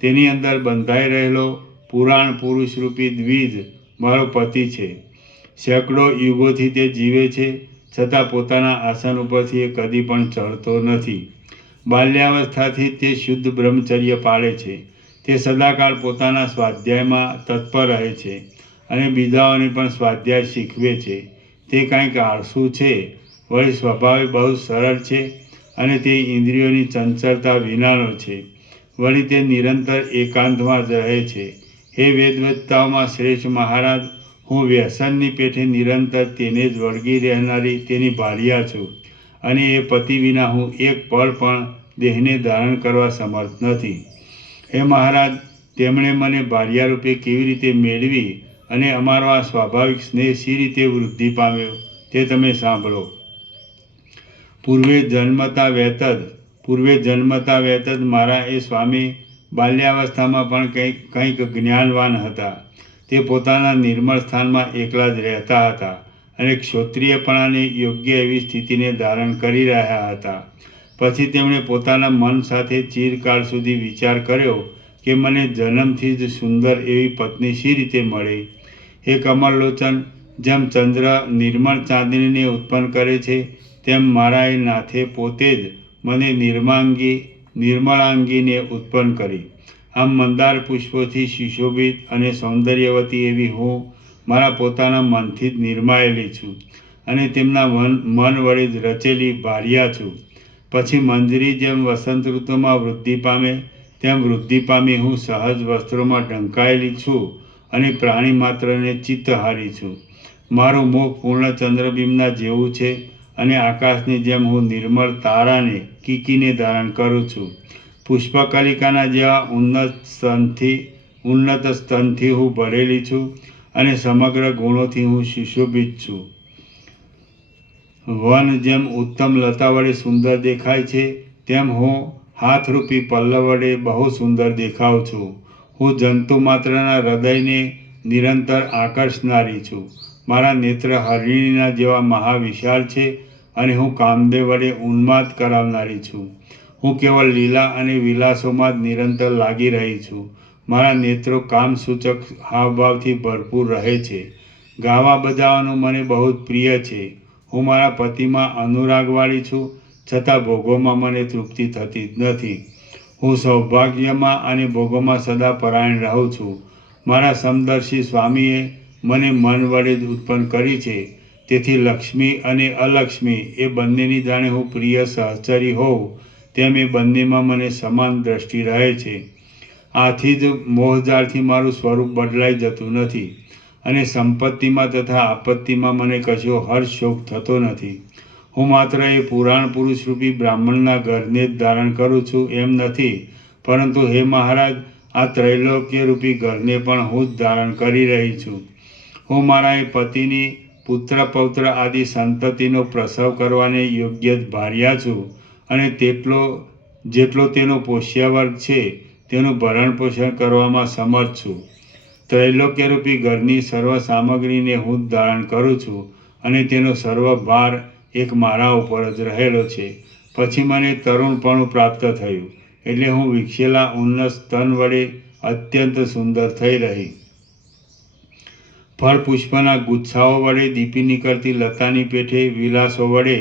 તેની અંદર બંધાઈ રહેલો પુરાણ પુરુષરૂપી દ્વિજ મારો પતિ છે. સેંકડો યુગોથી તે જીવે છે, છતાં પોતાના આસન ઉપરથી એ કદી પણ ચડતો નથી. બાલ્યાવસ્થાથી તે શુદ્ધ બ્રહ્મચર્ય પાળે છે. તે સદાકાળ પોતાના સ્વાધ્યાયમાં તત્પર રહે છે અને બીજાઓને પણ સ્વાધ્યાય શીખવે છે. તે કાંઈક આળસુ છે, વળી સ્વભાવે બહુ સરળ છે અને તે ઇન્દ્રિયોની ચંચળતા વિનાનો છે. વળી તે નિરંતર એકાંતમાં જ રહે છે. હે વેદવેત્તાઓમાં શ્રેષ્ઠ મહારાજ, હું વ્યસનની પેઠે નિરંતર તેને જ વળગી રહેનારી તેની ભાર્યા છું અને એ પતિ વિના હું એક પળ પણ દેહને ધારણ કરવા સમર્થ નથી. હે મહારાજ, તેમણે મને ભાર્યારૂપે કેવી રીતે મેળવી અને અમારો આ સ્વાભાવિક સ્નેહ શી રીતે વૃદ્ધિ પામ્યો તે તમે સાંભળો. પૂર્વે જન્મતા વેત જ મારા એ સ્વામી બાલ્યાવસ્થામાં પણ કંઈક જ્ઞાનવાન હતા. તે પોતાના નિર્મળ સ્થાનમાં એકલા જ રહેતા હતા અને ક્ષોત્રિયપણાને યોગ્ય એવી સ્થિતિને ધારણ કરી રહ્યા હતા. પછી તેમણે પોતાના મન સાથે ચિરકાળ સુધી વિચાર કર્યો કે મને જન્મથી જ સુંદર એવી પત્ની શી રીતે મળે. હે કમળલોચન, જેમ ચંદ્ર નિર્મળ ચાંદનીને ઉત્પન્ન કરે છે, તેમ મારા એ નાથે પોતે જ મને નિર્મળાંગીને ઉત્પન્ન કરી. આમ મંદાર પુષ્પોથી સુશોભિત અને સૌંદર્યવતી એવી હું મારા પોતાના મનથી જ નિર્માયેલી છું અને તેમના મન વડે જ રચેલી ભાર્યા છું. પછી મંજરી જેમ વસંત ઋતુમાં વૃદ્ધિ પામે તેમ વૃદ્ધિ પામી હું સહજ વસ્ત્રોમાં ઢંકાયેલી છું અને પ્રાણી માત્રને ચિત્તહારી છું. મારું મુખ પૂર્ણ ચંદ્રબિંબના જેવું છે અને આકાશની જેમ હું નિર્મળ તારાને કીકીને ધારણ કરું છું. પુષ્પકલિકાના જેવા ઉન્નત સ્તનથી હું ભરેલી છું અને સમગ્ર ગુણોથી હું સુશોભિત છું. વન જેમ ઉત્તમ લતા વડે સુંદર દેખાય છે, તેમ હું હાથરૂપી પલ્લવ વડે બહુ સુંદર દેખાઉં છું. હું જંતુ માત્રના હૃદયને નિરંતર આકર્ષનારી છું. મારા નેત્ર હરિણીના જેવા મહાવિશાળ છે અને હું કામદેવ વડે ઉન્માદ કરાવનારી છું. હું કેવળ લીલા અને વિલાસોમાં જ નિરંતર લાગી રહી છું. મારા નેત્રો કામસૂચક હાવભાવથી ભરપૂર રહે છે. ગાવા બજાવવાનું મને બહુ જ પ્રિય છે. હું મારા પતિમાં અનુરાગવાળી છું, છતાં ભોગોમાં મને તૃપ્તિ થતી જ નથી. હું સૌભાગ્યમાં અને ભોગોમાં સદા પરાયણ રહું છું. મારા સમદર્શી સ્વામીએ મને મન વડે જ ઉત્પન્ન કરી છે. તેથી લક્ષ્મી અને અલક્ષ્મી એ બંનેની જાણે હું પ્રિય સહચરી હોઉં તેમ એ બંનેમાં મને સમાન દ્રષ્ટિ રહે છે. આથી જ મોહજાળથી મારું સ્વરૂપ બદલાઈ જતું નથી અને સંપત્તિમાં તથા આપત્તિમાં મને કશો હર્ષ શોક થતો નથી. હું માત્ર એ પુરાણ પુરુષરૂપી બ્રાહ્મણના ઘરને જ ધારણ કરું છું એમ નથી, પરંતુ હે મહારાજ, આ ત્રૈલોક્યરૂપી ઘરને પણ હું જ ધારણ કરી રહી છું. હું મારા એ પતિની પુત્ર પૌત્ર આદિ સંતતિનો પ્રસવ કરવાને યોગ્ય જ ભાર્યા છું અને જેટલો તેનો પોષ્યવર્ગ છે તેનું ભરણ પોષણ કરવામાં સમર્થ છું. ત્રૈલોક્યરૂપી ઘરની સર્વ સામગ્રીને હું જ ધારણ કરું છું અને તેનો સર્વ ભાર એક મારા ઉપર જ રહેલો છે. પછી મને તરુણપણું પ્રાપ્ત થયું, એટલે હું વિકસેલા ઉન્નત સ્તન વડે અત્યંત સુંદર થઈ રહી. ફળ પુષ્પના ગુચ્છાઓ વડે દીપી નીકળતી લતાની પેઠે વિલાસો વડે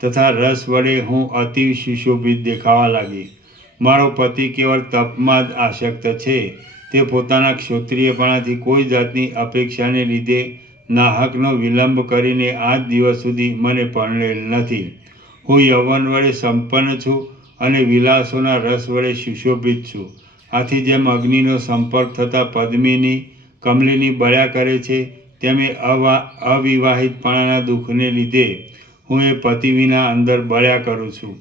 તથા રસ વડે હું અતિ સુશોભિત દેખાવા લાગી. મારો પતિ કેવળ તપમાં જ આસક્ત છે. તે પોતાના ક્ષોત્રિયપણાથી કોઈ જાતની અપેક્ષાને લીધે નાહકનો વિલંબ કરીને આજ દિવસ સુધી મને પરણેલ નથી. હું યૌવન વડે સંપન્ન છું અને વિલાસોના રસ વડે સુશોભિત છું. આથી જેમ અગ્નિનો સંપર્ક થતાં કમલીની બળ્યા કરે છે, તેમ એ અવિવાહિતપણાના દુઃખને લીધે હું એ પતિ વિના અંદર બળ્યા કરું છું.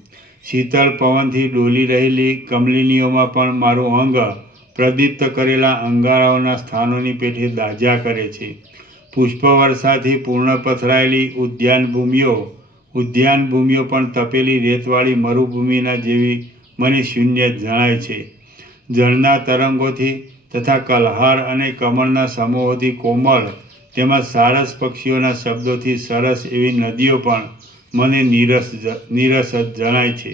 શીતળ પવનથી ડોલી રહેલી કમલિનીઓમાં પણ મારું અંગ પ્રદીપ્ત કરેલા અંગારાઓના સ્થાનોની પેઠે દાઝ્યા કરે છે. પુષ્પવર્ષાથી પૂર્ણ પથરાયેલી ઉદ્યાન ભૂમિઓ પણ તપેલી રેતવાળી મરુભૂમિના જેવી મને શૂન્ય જ જણાય છે. જળના તરંગોથી તથા કલહાર અને કમળના સમૂહોથી કોમળ તેમજ સારસ પક્ષીઓના શબ્દોથી સરસ એવી નદીઓ પણ મને નીરસ જ જણાય છે.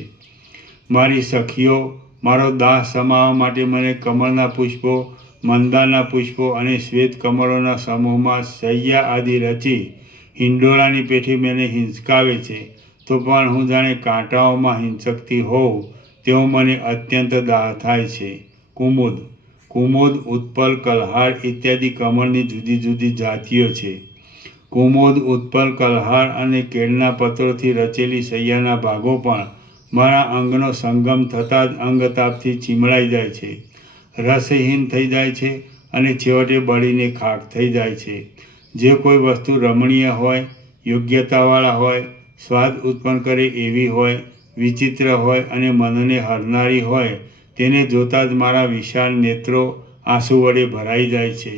મારી સખીઓ મારો દાહ સમાવવા માટે મને કમળના પુષ્પો, મંદારના પુષ્પો અને શ્વેત કમળોના સમૂહમાં શૈયા આદિ રચી હિંડોળાની પેઠે મને હિંચકાવે છે, તો પણ હું જાણે કાંટાઓમાં હિંચકતી હોઉં તેવો મને અત્યંત દાહ થાય છે. કુમુદ, ઉત્પલ, કલહાર ઇત્યાદિ કમળની જુદી જુદી જાતિઓ છે. કુમુદ, ઉત્પલ, કલહાર અને કેળના પત્રોથી રચેલી શૈયાના ભાગો પણ મારા અંગનો સંગમ થતાં જ અંગતાપથી ચીમડાઈ જાય છે, રસહીન થઈ જાય છે અને છેવટે બળીને ખાક થઈ જાય છે. જે કોઈ વસ્તુ રમણીય હોય, યોગ્યતાવાળા હોય, સ્વાદ ઉત્પન્ન કરે એવી હોય, વિચિત્ર હોય અને મનને હરનારી હોય, તેને જોતાં જ મારા વિશાળ નેત્રો આંસુ વડે ભરાઈ જાય છે.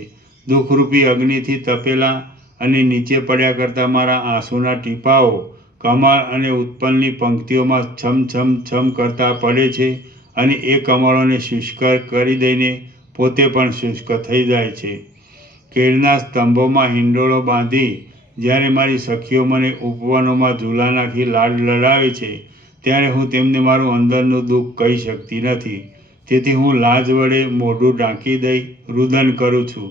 દુઃખરૂપી અગ્નિથી તપેલા અને નીચે પડ્યા કરતાં મારા આંસુના ટીપાઓ કમળ અને ઉત્પલની પંક્તિઓમાં છમ કરતા પડે છે અને એ કમળોને શુષ્ક કરી દઈને પોતે પણ શુષ્ક થઈ જાય છે. કેળના સ્તંભોમાં હિંડોળો બાંધી જ્યારે મારી સખીઓ મને ઉપવનોમાં ઝૂલા નાખી લાડ લડાવે છે, ત્યારે હું તેમને મારું અંદરનું દુઃખ કહી શકતી નથી. તેથી હું લાજ વડે મોઢું ઢાંકી દઈ રુદન કરું છું.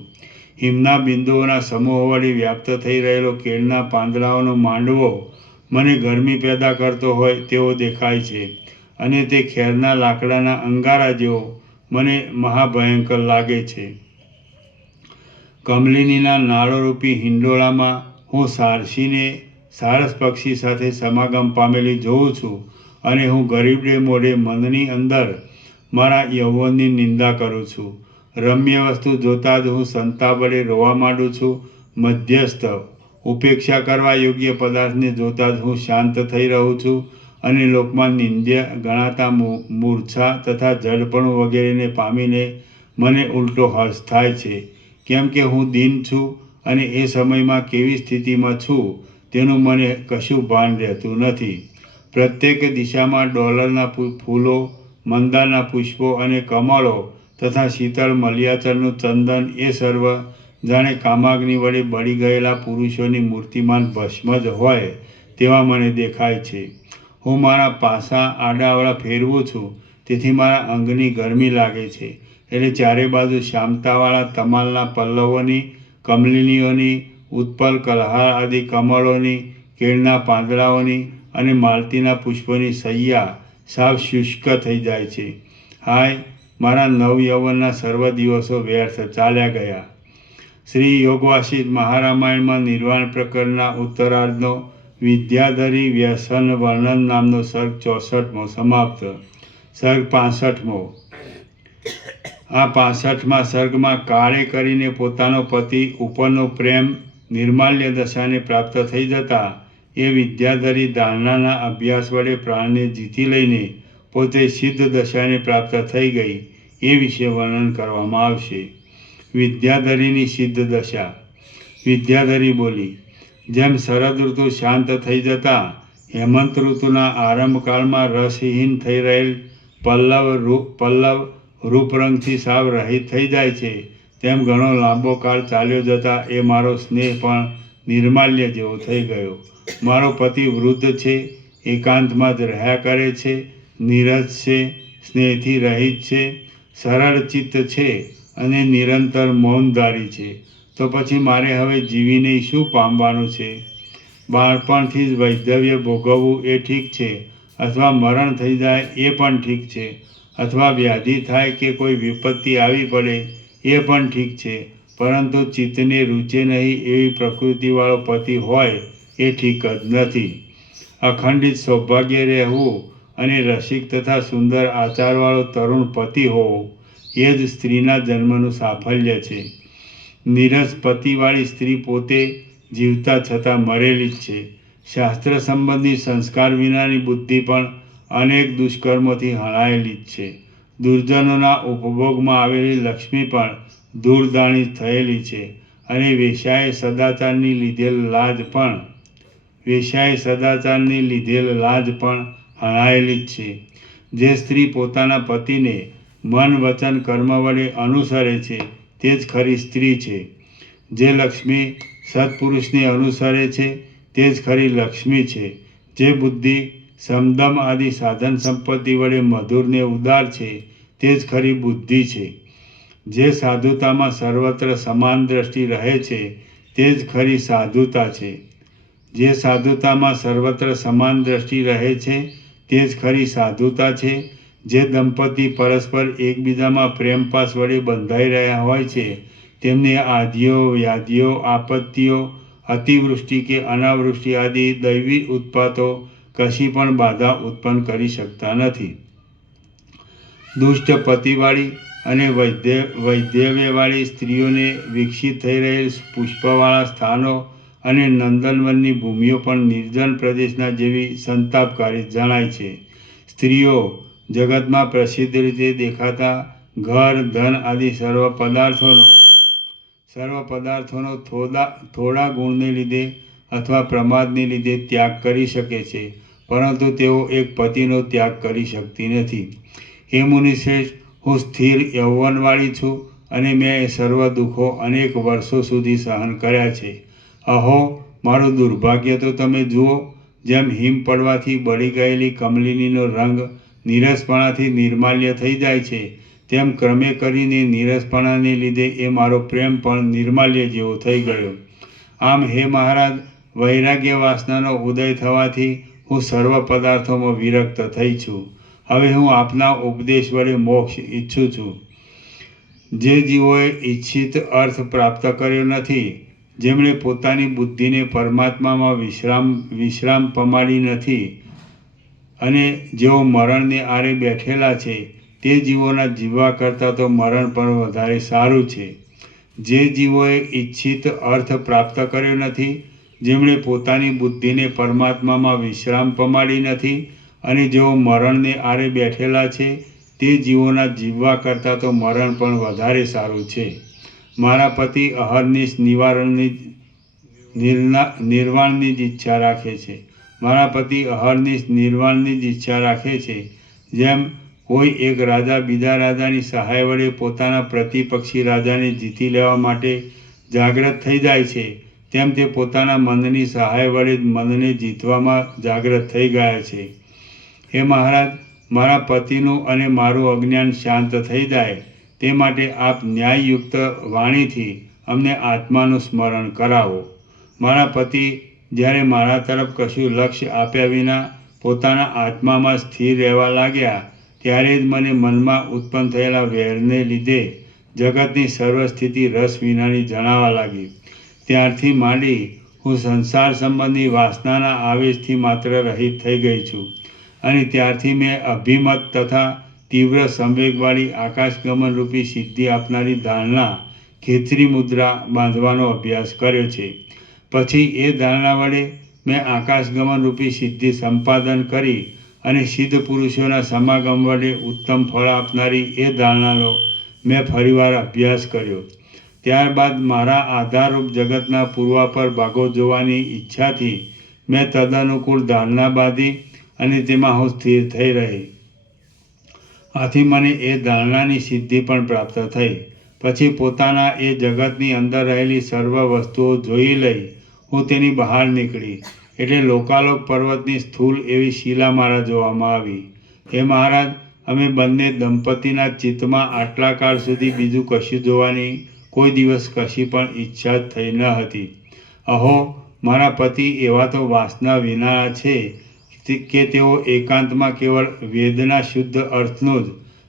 હિમના બિંદુઓના સમૂહ વડે વ્યાપ્ત થઈ રહેલો કેળના પાંદડાઓનો માંડવો મને ગરમી પેદા કરતો હોય તેવો દેખાય છે અને તે ખેરના લાકડાના અંગારા જેવો મને મહાભયંકર લાગે છે. કમલિનીના નાળોરૂપી હિંડોળામાં હું સારસ પક્ષી સાથે સમાગમ પામેલી જોઉં છું અને હું ગરીબડે મોઢે મનની અંદર મારા યૌવનની નિંદા કરું છું. રમ્ય વસ્તુ જોતાં જ હું સંતાપ વડે રોવા માંડું છું. મધ્યસ્થ ઉપેક્ષા કરવા યોગ્ય પદાર્થને જોતાં જ હું શાંત થઈ રહું છું અને લોકમાં નિંદ્ય ગણાતા મૂર્છા તથા જડપણું વગેરેને પામીને મને ઉલટો હર્ષ થાય છે, કેમ કે હું દીન છું અને એ સમયમાં કેવી સ્થિતિમાં છું તેનું મને કશું ભાન રહેતું નથી. પ્રત્યેક દિશામાં ડોલરના ફૂલો, મંદારના પુષ્પો અને કમળો તથા શીતળ મલ્યાચલનું ચંદન એ સર્વ જાણે કામાગ્નિ વડે બળી ગયેલા પુરુષોની મૂર્તિમાન ભસ્મ જ હોય તેવા મને દેખાય છે. હું મારા પાસા આડાઅવળા ફેરવું છું, તેથી મારા અંગની ગરમી લાગે છે. એટલે ચારે બાજુ શ્યામતાવાળા તમાલના પલ્લવોની, કમલિનીઓની, ઉત્પલ, કલહાર આદિ કમળોની, કેળના પાંદડાઓની અને માલતીના પુષ્પોની શૈયા સાવ શુષ્ક થઈ જાય છે. હાય, મારા નવયૌવનના સર્વ દિવસો વ્યર્થ ચાલ્યા ગયા. શ્રી યોગવાસિષ્ઠ મહારામાયણમાં નિર્વાણ પ્રકરણના ઉત્તરાર્ધનો વિદ્યાધરી વ્યસન વર્ણન નામનો સર્ગ 64મો સમાપ્ત. સર્ગ 65મો. આ 65મા સર્ગમાં કાળે કરીને પોતાનો પતિ ઉપરનો પ્રેમ નિર્માલ્ય દશાને પ્રાપ્ત થઈ જતા એ વિદ્યાધરી ધારણાના અભ્યાસ વડે પ્રાણને જીતી લઈને પોતે સિદ્ધ દશાને પ્રાપ્ત થઈ ગઈ એ વિશે વર્ણન કરવામાં આવશે. વિદ્યાધરીની સિદ્ધ દશા. વિદ્યાધરી બોલી, જેમ શરદ ઋતુ શાંત થઈ જતાં હેમંત ઋતુના આરંભકાળમાં રસહીન થઈ રહેલ પલ્લવ રૂપરંગથી સાવ રહિત થઈ જાય છે, તેમ ઘણો લાંબો કાળ ચાલ્યો જતાં એ મારો સ્નેહ પણ નિર્માલ્ય જેવો થઈ ગયો. મારો પતિ વૃદ્ધ છે, એકાંતમાં જ રહ્યા કરે છે, નીરસ છે, સ્નેહથી રહિત છે, સરળ ચિત્ત છે અને નિરંતર મૌનધારી છે, તો પછી મારે હવે જીવીને શું પામવાનું છે? બાળપણથી જ વૈધવ્ય ભોગવવું એ ઠીક છે, અથવા મરણ થઈ જાય એ પણ ઠીક છે, અથવા વ્યાધિ થાય કે કોઈ વિપત્તિ આવી પડે એ પણ ઠીક છે, પરંતુ ચિત્તને રૂચે નહીં એવી પ્રકૃતિવાળો પતિ હોય એ ઠીક જ નથી. અખંડિત સૌભાગ્ય રહેવું અને રસિક તથા સુંદર આચારવાળો તરુણ પતિ હોવો એ જ સ્ત્રીના જન્મનું સાફલ્ય છે. નીરસ પતિવાળી સ્ત્રી પોતે જીવતા છતાં મરેલી જ છે. શાસ્ત્ર સંબંધી સંસ્કાર વિનાની બુદ્ધિ પણ અનેક દુષ્કર્મોથી હણાયેલી જ છે. દુર્જનોના ઉપભોગમાં આવેલી લક્ષ્મી પણ ધૂળદાણી થયેલી છે અને વેશ્યાએ સદાચારની લીધેલ લાજ પણ હણાયેલી જ છે. જે સ્ત્રી પોતાના પતિને મન વચન કર્મ વડે અનુસરે છે તે જ ખરી સ્ત્રી છે. જે લક્ષ્મી સત્પુરુષને અનુસરે છે તે જ ખરી લક્ષ્મી છે. જે બુદ્ધિ સમદમ આદિ સાધન સંપત્તિ વડે મધુર ને ઉદાર છે તે જ ખરી બુદ્ધિ છે. જે સાધુતામાં સર્વત્ર સમાન દ્રષ્ટિ રહે છે તે જ ખરી સાધુતા છે. જે સાધુતામાં સર્વત્ર સમાન દ્રષ્ટિ રહે છે તે જ ખરી સાધુતા છે. જે દંપતી પરસ્પર એકબીજામાં પ્રેમપાસ વડે બંધાઈ રહ્યા હોય છે તેમને આધિઓ વ્યાધિઓ આપત્તિઓ અતિવૃષ્ટિ કે અનાવૃષ્ટિ આદિ દૈવી ઉત્પાતો કશી પણ બાધા ઉત્પન્ન કરી શકતા નથી. દુષ્ટ પતિવાળી અને વૈધવ્યવાળી સ્ત્રીઓને વિકસિત થઈ રહેલ પુષ્પવાળા સ્થાનો અને નંદનવનની ભૂમિઓ પણ નિર્જન પ્રદેશના જેવી સંતાપકારી જણાય છે. સ્ત્રીઓ જગતમાં પ્રસિદ્ધ રીતે દેખાતા ઘર ધન આદિ સર્વ પદાર્થોનો થોડા ગુણને લીધે અથવા પ્રમાદને લીધે ત્યાગ કરી શકે છે, પરંતુ તેઓ એક પતિનો ત્યાગ કરી શકતી નથી. હે મુનિશ્રેષ્ઠ, હું સ્થિર યૌવનવાળી છું અને મેં એ સર્વ દુઃખો અનેક વર્ષો સુધી સહન કર્યા છે. અહો, મારું દુર્ભાગ્ય તો તમે જુઓ. જેમ હિમ પડવાથી બળી ગયેલી કમલિનીનો રંગ નીરસપણાથી નિર્માલ્ય થઈ જાય છે, તેમ ક્રમે કરીને નીરસપણાને લીધે એ મારો પ્રેમ પણ નિર્માલ્ય જેવો થઈ ગયો. આમ હે મહારાજ, વૈરાગ્ય વાસનાનો ઉદય થવાથી હું સર્વ પદાર્થોમાં વિરક્ત થઈ છું. હવે હું આપના ઉપદેશ વડે મોક્ષ ઈચ્છું છું. જે જીવોએ ઈચ્છિત અર્થ પ્રાપ્ત કર્યો નથી, જેમણે પોતાની બુદ્ધિને પરમાત્મામાં વિશ્રામ પમાડી નથી અને જેઓ મરણને આરે બેઠેલા છે, તે જીવોના જીવવા કરતાં તો મરણ પણ વધારે સારું છે. જે જીવોએ ઈચ્છિત અર્થ પ્રાપ્ત કર્યો નથી, જેમણે પોતાની બુદ્ધિને પરમાત્મામાં વિશ્રામ પમાડી નથી અને જેઓ મરણને આરે બેઠેલા છે, તે જીવોના જીવવા કરતાં તો મરણ પણ વધારે સારું છે. મારા પતિ અહર્નિશ નિર્વાણની જ ઈચ્છા રાખે છે. મારા પતિ અહર્નિશ નિર્વાણની જ ઈચ્છા રાખે છે. જેમ કોઈ એક રાજા બીજા રાજાની સહાય વડે પોતાના પ્રતિપક્ષી રાજાને જીતી લેવા માટે જાગ્રત થઈ જાય છે, તેમ તે પોતાના મનની સહાય વડે જ મનને જીતવામાં જાગ્રત થઈ ગયા છે. હે મહારાજ, મારા પતિનું અને મારું અજ્ઞાન શાંત થઈ જાય તે માટે આપ ન્યાયયુક્ત વાણીથી અમને આત્માનું સ્મરણ કરાવો. મારા પતિ જ્યારે મારા તરફ કશું લક્ષ્ય આપ્યા વિના પોતાના આત્મામાં સ્થિર રહેવા લાગ્યા, ત્યારે જ મને મનમાં ઉત્પન્ન થયેલા વેરને લીધે જગતની સર્વસ્થિતિ રસ વિનાની જણાવા લાગી. ત્યારથી માંડી હું સંસાર સંબંધી વાસનાના આવેશથી માત્ર રહિત થઈ ગઈ છું અને ત્યારથી મેં અભિમત તથા તીવ્ર સંવેગવાળી આકાશગમન રૂપી સિદ્ધિ આપનારી ધારણા ખેતરી મુદ્રા બાંધવાનો અભ્યાસ કર્યો છે. પછી એ ધારણા વડે મેં આકાશગમન રૂપી સિદ્ધિ સંપાદન કરી અને સિદ્ધ પુરુષોના સમાગમ વડે ઉત્તમ ફળ આપનારી એ ધારણાનો મેં ફરીવાર અભ્યાસ કર્યો. ત્યારબાદ મારા આધારરૂપ જગતના પૂર્વાપર ભાગો જોવાની ઈચ્છાથી મેં તદનુકૂળ ધારણા બાંધી અને તેમાં હું સ્થિર થઈ રહી. આથી મને એ ધારણાની સિદ્ધિ પણ પ્રાપ્ત થઈ. પછી પોતાના એ જગતની અંદર રહેલી સર્વ વસ્તુઓ જોઈ લઈ હું તેની બહાર નીકળી, એટલે લોકાલોક પર્વતની સ્થૂલ એવી શિલા મારા જોવામાં આવી. હે મહારાજ, અમે બંને દંપતીના ચિત્તમાં આટલા કાળ સુધી બીજું કશું જોવાની કોઈ દિવસ કશી પણ ઈચ્છા જ થઈ ન હતી. અહો, મારા પતિ એવા તો વાસના વિના છે કે તેઓ એકાંતમાં કેવળ વેદના શુદ્ધ અર્થનું જ,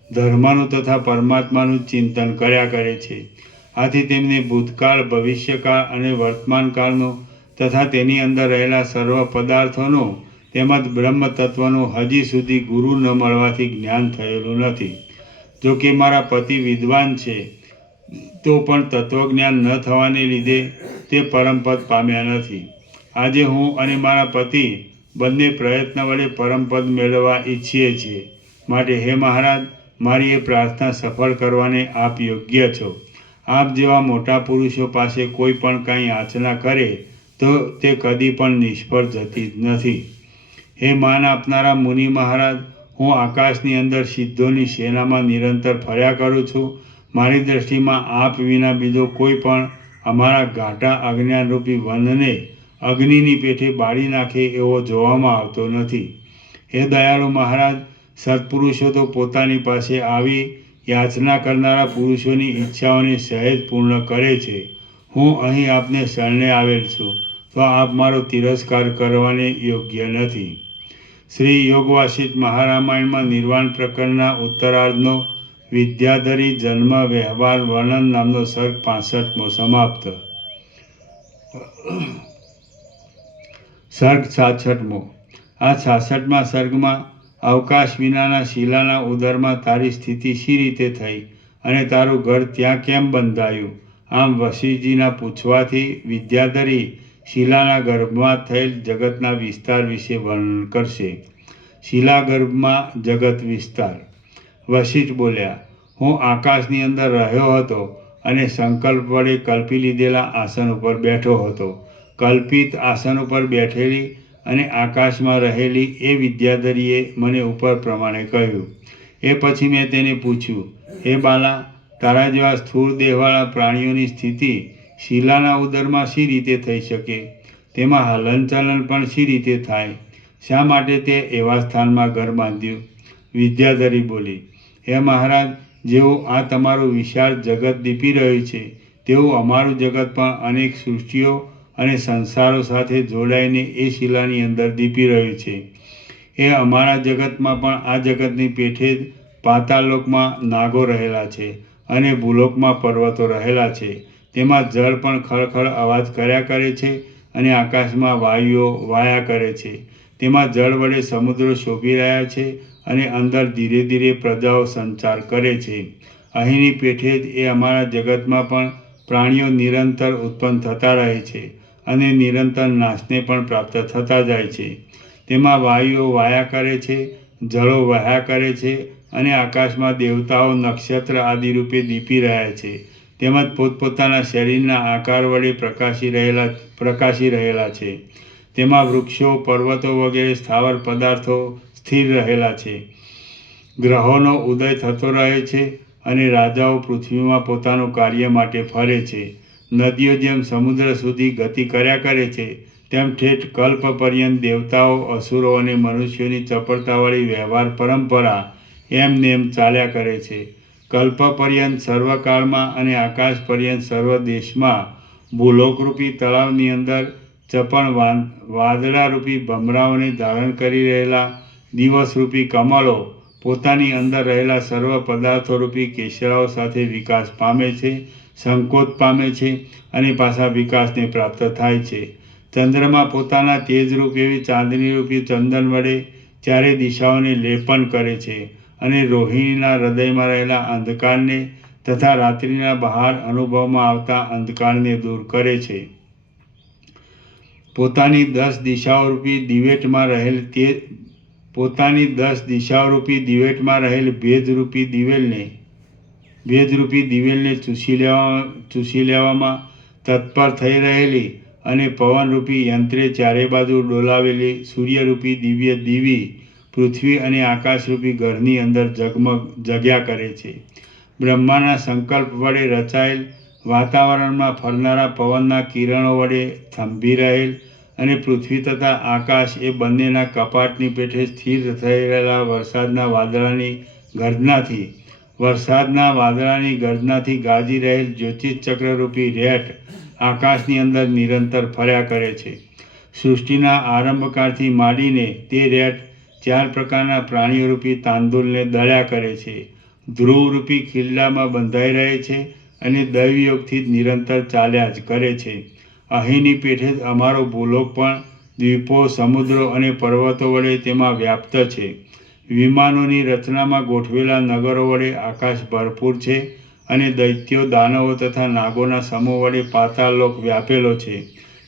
ધર્મનું તથા પરમાત્માનું ચિંતન કર્યા કરે છે. આથી તેમને ભૂતકાળ, ભવિષ્યકાળ અને વર્તમાનકાળનું તથા તેની અંદર રહેલા સર્વ પદાર્થોનું તેમજ બ્રહ્મ તત્વનું હજી સુધી ગુરુ ન મળવાથી જ્ઞાન થયેલું નથી. જો કે મારા પતિ વિદ્વાન છે, તો પણ તત્વજ્ઞાન ન થવાને લીધે તે પરમપદ પામ્યા નથી. આજે હું અને મારા પતિ બંને પ્રયત્ન વડે પરમપદ મેળવવા ઈચ્છીએ છીએ. માટે હે મહારાજ, મારી એ પ્રાર્થના સફળ કરવાને આપ યોગ્ય છો. આપ જેવા મોટા પુરુષો પાસે કોઈ પણ કાંઈ યાચના કરે તો તે કદી પણ નિષ્ફળ જતી જ નથી. હે માન આપનારા મુનિ મહારાજ, હું આકાશની અંદર સિદ્ધોની સેનામાં નિરંતર ફર્યા કરું છું. મારી દૃષ્ટિમાં આપ વિના બીજો કોઈ પણ અમારા ઘાટા અજ્ઞાનરૂપી વનને અગ્નિની પેઠે બાળી નાખે એવો જોવામાં આવતો નથી. હે દયાળુ મહારાજ, સત્પુરુષો તો પોતાની પાસે આવી યાચના કરનારા પુરુષોની ઈચ્છાઓને સહેજ પૂર્ણ કરે છે. હું અહીં આપને શરણે આવેલ છું, તો આપ મારો તિરસ્કાર કરવાને યોગ્ય નથી. શ્રી યોગ વાસિષ્ઠ મહારામાયણમાં નિર્વાણ પ્રકરણના ઉત્તરાર્ધનો વિદ્યાધરી જન્મ વ્યવહાર વર્ણન નામનો સર્ગ 65મો સમાપ્ત. સર્ગ 66મો. આ 66મા સર્ગમાં અવકાશ વિનાના શિલાના ઉદરમાં તારી સ્થિતિ શી રીતે થઈ અને તારું ઘર ત્યાં કેમ બંધાયું, આમ વશિષ્ઠજીના પૂછવાથી વિદ્યાધરી શિલાના ગર્ભમાં થયેલ જગતના વિસ્તાર વિશે વર્ણન કરશે. શિલા ગર્ભમાં જગત વિસ્તાર. વશિષ્ઠ બોલ્યા, હું આકાશની અંદર રહ્યો હતો અને સંકલ્પ વડે કલ્પી લીધેલા આસન ઉપર બેઠો હતો. કલ્પિત આસન ઉપર બેઠેલી અને આકાશમાં રહેલી એ વિદ્યાધરીએ મને ઉપર પ્રમાણે કહ્યું. એ પછી મેં તેને પૂછ્યું, હે બાલા, તારા જેવા સ્થૂળ દેહવાળા પ્રાણીઓની સ્થિતિ શિલાના ઉદરમાં શી રીતે થઈ શકે? તેમાં હલનચલન પણ શી રીતે થાય? શા માટે તે એવા સ્થાનમાં ઘર બાંધ્યું? વિદ્યાધરી બોલી, હે મહારાજ, જેવું આ તમારું વિશાળ જગત દીપી રહ્યું છે તેવું અમારું જગત પણ અનેક સૃષ્ટિઓ અને સંસારો સાથે જોડાઈને એ શિલાની અંદર દીપી રહ્યું છે. એ અમારા જગતમાં પણ આ જગતની પેઠે જ પાતાળલોકમાં નાગો રહેલા છે અને ભૂલોકમાં પર્વતો રહેલા છે. તેમાં જળ પણ ખળખળ અવાજ કર્યા કરે છે અને આકાશમાં વાયુઓ વાયા કરે છે. તેમાં જળ વડે સમુદ્રો શોભી રહ્યા છે અને અંદર ધીરે ધીરે પ્રજાઓ સંચાર કરે છે. અહીંની પેઠે જ એ અમારા જગતમાં પણ પ્રાણીઓ નિરંતર ઉત્પન્ન થતા રહે છે અને નિરંતર નાશને પણ પ્રાપ્ત થતા જાય છે. તેમાં વાયુઓ વાયા કરે છે, જળો વહ્યા કરે છે અને આકાશમાં દેવતાઓ નક્ષત્ર આદિ રૂપે દીપી રહ્યા છે. તેમજ પોતપોતાના શરીરના આકાર વડે પ્રકાશી રહેલા છે. તેમાં વૃક્ષો, પર્વતો વગેરે સ્થાવર પદાર્થો સ્થિર રહેલા છે. ગ્રહોનો ઉદય થતો રહે છે અને રાજાઓ પૃથ્વીમાં પોતાનું કાર્ય માટે ફરે છે. નદીઓ જેમ સમુદ્ર સુધી ગતિ કર્યા કરે છે તેમ ઠેઠ કલ્પ પર્યંત દેવતાઓ, અસુરો અને મનુષ્યોની ચપળતાવાળી વ્યવહાર પરંપરા એમને એમ ચાલ્યા કરે છે. કલ્પ પર્યંત સર્વકાળમાં અને આકાશ પર્યંત સર્વ દેશમાં ભૂલોકરૂપી તળાવની અંદર ચપળ વાદળારૂપી ભમરાઓને ધારણ કરી રહેલા દિવસરૂપી કમળો પોતાની અંદર રહેલા સર્વ પદાર્થોરૂપી કેસરાઓ સાથે વિકાસ પામે છે, સંકોચ પામે છે અને પાછા વિકાસને પ્રાપ્ત થાય છે. ચંદ્રમાં પોતાના તેજરૂપ એવી ચાંદનીરૂપી ચંદન વડે ચારે દિશાઓને લેપન કરે છે અને રોહિણીના હૃદયમાં રહેલા અંધકારને તથા રાત્રિના બહાર અનુભવમાં આવતા અંધકારને દૂર કરે છે. પોતાની 10 દિશાઓરૂપી દિવેટમાં રહેલ ભેદરૂપી દિવેલને ચૂસી લેવામાં તત્પર થઈ રહેલી અને પવનરૂપી યંત્રે ચારે બાજુ ડોલાવેલી સૂર્યરૂપી દિવ્ય દીવી પૃથ્વી અને આકાશરૂપી ઘરની અંદર જગ્યા કરે છે. બ્રહ્માના સંકલ્પ વડે રચાયેલ વાતાવરણમાં ફરનારા પવનના કિરણો વડે થંભી રહેલ અને પૃથ્વી તથા આકાશ એ બંનેના કપાટની પેઠે સ્થિર થઈ રહેલા વરસાદના વાદળાની ગર્જનાથી ગાજી રહેલ જ્યોતિષચક્રરૂપી રેટ આકાશની અંદર નિરંતર ફર્યા કરે છે. સૃષ્ટિના આરંભકાળથી માંડીને તે રેટ 4 પ્રકારના પ્રાણીઓરૂપી તાંદુલને દળ્યા કરે છે. ધ્રુવરૂપી ખીલ્લામાં બંધાઈ રહે છે અને દૈવયોગથી જ નિરંતર ચાલ્યા જ કરે છે. અહીંની પેઠે જ અમારો ભૂલોક પણ દ્વીપો, સમુદ્રો અને પર્વતો વડે તેમાં વ્યાપ્ત છે. વિમાનોની રચનામાં ગોઠવેલા નગરો વડે આકાશ ભરપૂર છે અને દૈત્યો, દાનવો તથા નાગોના સમૂહ વડે પાતાળલોક વ્યાપેલો છે.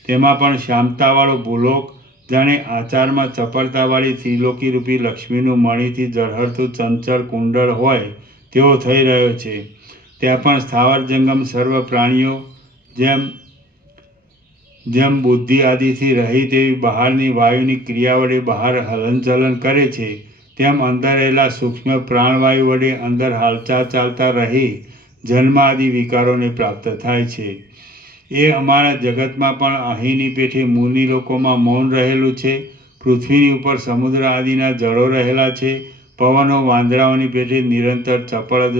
તેમાં પણ શ્યામતાવાળો ભૂલોક જાણે આચારમાં ચપળતાવાળી ત્રિલોકીરૂપી લક્ષ્મીનું મણીથી ઝળહળતું ચંચળ કુંડળ હોય તેવો થઈ રહ્યો છે. ત્યાં પણ સ્થાવર જંગમ સર્વ પ્રાણીઓ જેમ બુદ્ધિ આદિથી રહિત એવી બહારની વાયુની ક્રિયા વડે બહાર હલનચલન કરે છે તેમ અંદર રહેલા સૂક્ષ્મ પ્રાણવાયુ વડે અંદર હાલચાલ ચાલતા રહી જન્મ આદિ વિકારોને પ્રાપ્ત થાય છે. એ અમારા જગતમાં પણ અહીંની પેઠે મુનિ લોકોમાં મૌન રહેલું છે. પૃથ્વીની ઉપર સમુદ્ર આદિના જળો રહેલા છે. પવનો વાંદરાઓની પેઠે નિરંતર ચપળ જ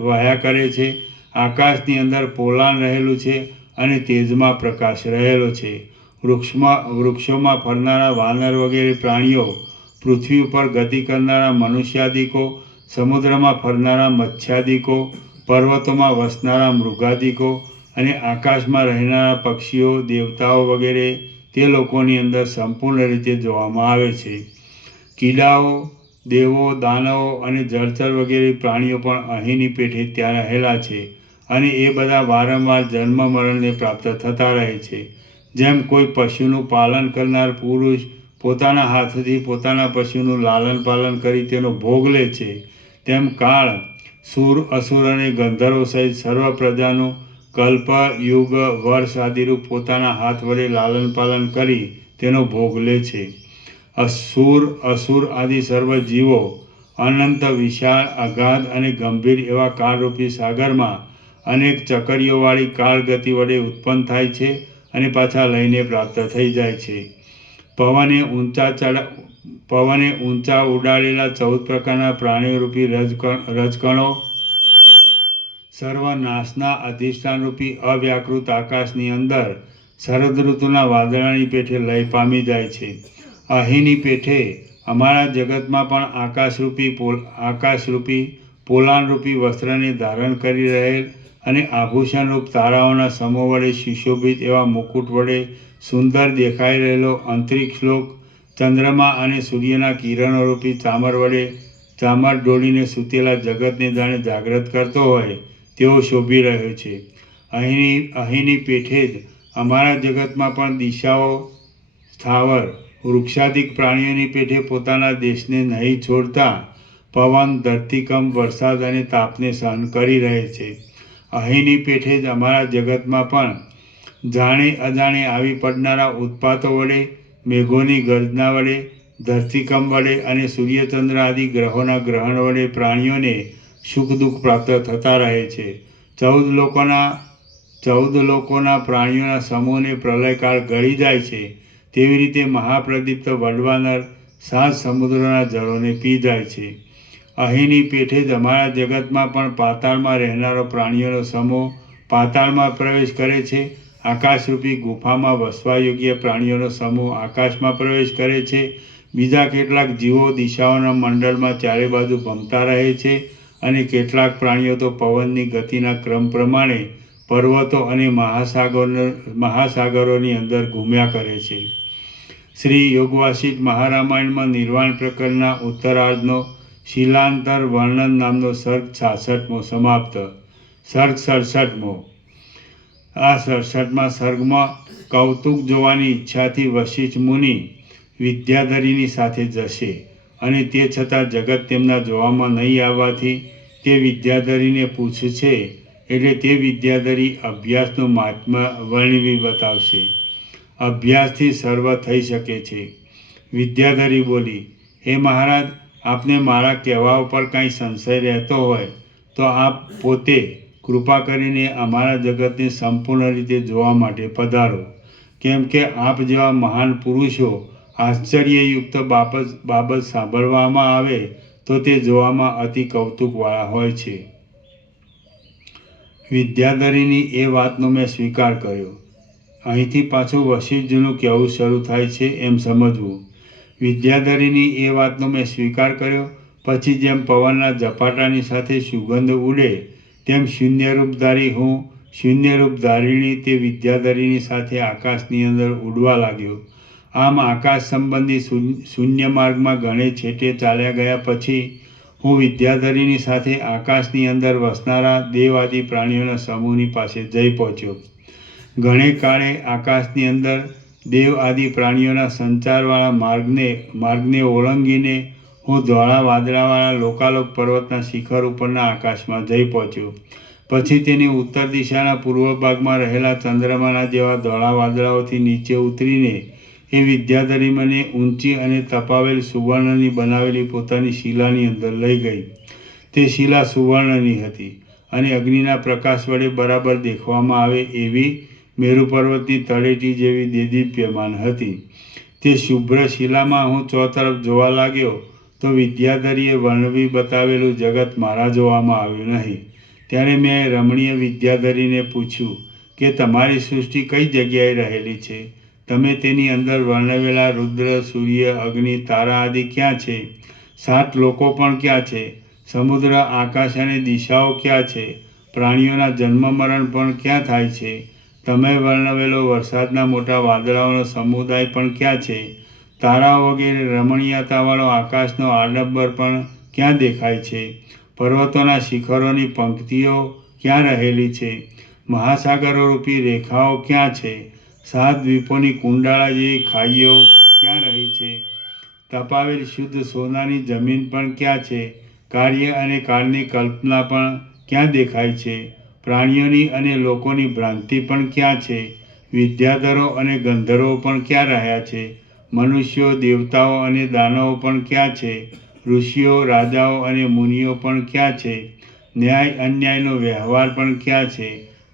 વહ્યા કરે છે. આકાશની અંદર પોલાણ રહેલું છે અને તેજમાં પ્રકાશ રહેલો છે. વૃક્ષોમાં ફરનારા વાનર વગેરે પ્રાણીઓ, પૃથ્વી ઉપર ગતિ કરનારા મનુષ્યાદિકો, સમુદ્રમાં ફરનારા મત્સ્યાદિકો, પર્વતોમાં વસનારા મૃગાદિકો અને આકાશમાં રહેનારા પક્ષીઓ, દેવતાઓ વગેરે તે લોકોની અંદર સંપૂર્ણ રીતે જોવામાં આવે છે. કીડાઓ, દેવો, દાનવો અને જળચર વગેરે પ્રાણીઓ પણ અહીંની પેઠે ત્યાં રહેલા છે અને એ બધા વારંવાર જન્મ મરણને પ્રાપ્ત થતા રહે છે. જેમ કોઈ પશુનું પાલન કરનાર પુરુષ પોતાના હાથથી પોતાના પશુનું લાલન પાલન કરી તેનો ભોગ લે છે, તેમ કાળ, સૂર, અસુર અને ગંધર્વો સહિત સર્વ પ્રજાનું કલ્પ, યુગ, વર્ષ આદિરૂપ પોતાના હાથ વડે લાલન પાલન કરી તેનો ભોગ લે છે. અસુર આદિ સર્વ જીવો અનંત, વિશાળ, અગાધ અને ગંભીર એવા કાળરૂપી સાગરમાં અનેક ચકરીઓવાળી કાળ ગતિ વડે ઉત્પન્ન થાય છે અને પાછા લઈને પ્રાપ્ત થઈ જાય છે. પવને ઊંચા ઉડાડેલા 14 પ્રકારના પ્રાણીઓરૂપી રજકણો સર્વનાશના અધિષ્ઠાનરૂપી અવ્યાકૃત આકાશની અંદર શરદ ઋતુના વાદળાની પેઠે લય પામી જાય છે. અહીંની પેઠે અમારા જગતમાં પણ આકાશરૂપી પોલાણરૂપી વસ્ત્રને ધારણ કરી રહેલ અને આભૂષણરૂપ તારાઓના સમૂહ વડે સુશોભિત એવા મુકુટ વડે સુંદર દેખાઈ રહેલો અંતરિક્ષલોક ચંદ્રમા અને સૂર્યના કિરણોરૂપી ચામર ડોળીને સૂતેલા જગતને જાણે જાગ્રત કરતો હોય તેવો શોભી રહ્યો છે. અહીંની પેઠે જ અમારા જગતમાં પણ દિશાઓ, સ્થાવર, વૃક્ષાદિક પ્રાણીઓની પેઠે પોતાના દેશને નહીં છોડતા પવન, ધરતીકંપ, વરસાદ અને તાપને સહન કરી રહે છે. અહીંની પેઠે જ અમારા જગતમાં પણ જાણે અજાણે આવી પડનારા ઉત્પાતો વડે, મેઘોની ગર્જના વડે, ધરતીકંપ વડે અને સૂર્યચંદ્ર આદિ ગ્રહોના ગ્રહણ વડે પ્રાણીઓને સુખ દુઃખ પ્રાપ્ત થતા રહે છે. 14 લોકોના પ્રાણીઓના સમૂહને પ્રલયકાળ ગળી જાય છે તેવી રીતે મહાપ્રદીપ્ત વડવાનર 7 સમુદ્રના જળોને પી જાય છે. અહીંની પેઠે જ અમારા જગતમાં પણ પાતાળમાં રહેનારો પ્રાણીઓનો સમૂહ પાતાળમાં પ્રવેશ કરે છે. આકાશરૂપી ગુફામાં વસવા યોગ્ય પ્રાણીઓનો સમૂહ આકાશમાં પ્રવેશ કરે છે. બીજા કેટલાક જીવો દિશાઓના મંડળમાં ચારે બાજુ ભમતા રહે છે અને કેટલાક પ્રાણીઓ તો પવનની ગતિના ક્રમ પ્રમાણે પર્વતો અને મહાસાગરોની અંદર ઘૂમ્યા કરે છે. શ્રી યોગવાસિષ્ઠ મહારામાયણમાં નિર્વાણ પ્રકરણના ઉત્તરાર્ધનો શીલાંતર વર્ણન નામનો સર્ગ 66મો સમાપ્ત. સર્ગ 67મો. આ 67મા સર્ગમાં કૌતુક જોવાની ઈચ્છાથી વશિષ્ઠ મુનિ વિદ્યાધરીની સાથે જશે અને તે છતાં જગત તેમના જોવામાં નહીં આવવાથી તે વિદ્યાધરીને પૂછશે, એટલે તે વિદ્યાધરી અભ્યાસનું મહાત્મ્ય વર્ણવી બતાવશે. અભ્યાસથી સર્વ થઈ શકે છે. વિદ્યાધરી બોલી, હે મહારાજ, આપને મારા કહેવા ઉપર કાંઈ સંશય રહેતો હોય તો આપ પોતે કૃપા કરીને અમારા જગતને સંપૂર્ણ રીતે જોવા માટે પધારો. કેમ કે આપ જેવા મહાન પુરુષો આશ્ચર્યયુક્ત બાબત સાંભળવામાં આવે તો તે જોવામાં અતિ કૌતુકવાળા હોય છે. વિદ્યાધરીની એ વાતનો મેં સ્વીકાર કર્યો. અહીંથી પાછું વશિષ્ઠજીનું કહેવું શરૂ થાય છે એમ સમજવું. વિદ્યાધરીની એ વાતનો મેં સ્વીકાર કર્યો પછી જેમ પવનના ઝપાટાની સાથે સુગંધ ઉડે તેમ શૂન્યરૂપધારી હું, શૂન્યરૂપધારીણી તે વિદ્યાધરીની સાથે આકાશની અંદર ઉડવા લાગ્યો. આમ આકાશ સંબંધી શૂન્ય માર્ગમાં ઘણે છેટે ચાલ્યા ગયા પછી હું વિદ્યાધરીની સાથે આકાશની અંદર વસનારા દેવ આદિ પ્રાણીઓના સમૂહની પાસે જઈ પહોંચ્યો. ઘણે કાળે આકાશની અંદર દેવ આદિ પ્રાણીઓના સંચારવાળા માર્ગને ઓળંગીને હું ધોળા વાદળાવાળા લોકાલોક પર્વતના શિખર ઉપરના આકાશમાં જઈ પહોંચ્યો. પછી તેની ઉત્તર દિશાના પૂર્વ ભાગમાં રહેલા ચંદ્રમાના જેવા ધોળા વાદળાઓથી નીચે ઉતરીને એ વિદ્યાધરી મને ઊંચી અને તપાવેલ સુવર્ણની બનાવેલી પોતાની શિલાની અંદર લઈ ગઈ. તે શિલા સુવર્ણની હતી અને અગ્નિના પ્રકાશ વડે બરાબર દેખવામાં આવે એવી મેરુ પર્વતની તળેટી જેવી દેદીપ્યમાન હતી. તે શુભ્ર શિલામાં હું ચોતરફ જોવા લાગ્યો તો વિદ્યાધરીએ વર્ણવી બતાવેલું જગત મારા જોવામાં આવ્યું નહીં. ત્યારે મેં રમણીય વિદ્યાધરીને પૂછ્યું કે તમારી સૃષ્ટિ કઈ જગ્યાએ રહેલી છે? તમે તેની અંદર વર્ણવેલા રુદ્ર, સૂર્ય, અગ્નિ, તારા આદિ ક્યાં છે? 7 લોકો પણ ક્યાં છે? સમુદ્ર, આકાશ અને દિશાઓ ક્યાં છે? પ્રાણીઓના જન્મ મરણ પણ ક્યાં થાય છે? તમે વર્ણવેલો વરસાદના મોટા વાદળાઓનો સમુદાય પણ ક્યાં છે? તારાઓ વગેરે રમણીયતાવાળો આકાશનો આડંબર પણ ક્યાં દેખાય છે? પર્વતોના શિખરોની પંક્તિઓ ક્યાં રહેલી છે? મહાસાગરો રૂપી રેખાઓ ક્યાં છે? 7 દ્વીપોની કુંડાળા જેવી ખાઈઓ ક્યાં રહી છે? તપાવેલ શુદ્ધ સોનાની જમીન પણ ક્યાં છે? કાર્ય અને કાળની કલ્પના પણ ક્યાં દેખાય છે? પ્રાણીઓની અને લોકોની ભ્રાંતિ પણ ક્યાં છે? વિદ્યાધરો અને ગંધર્વો પણ ક્યાં રહ્યા છે? મનુષ્યો, દેવતાઓ અને દાનવો પણ ક્યાં છે? ઋષિઓ, રાજાઓ અને મુનિઓ પણ ક્યાં છે? ન્યાય અન્યાયનો વ્યવહાર પણ ક્યાં છે?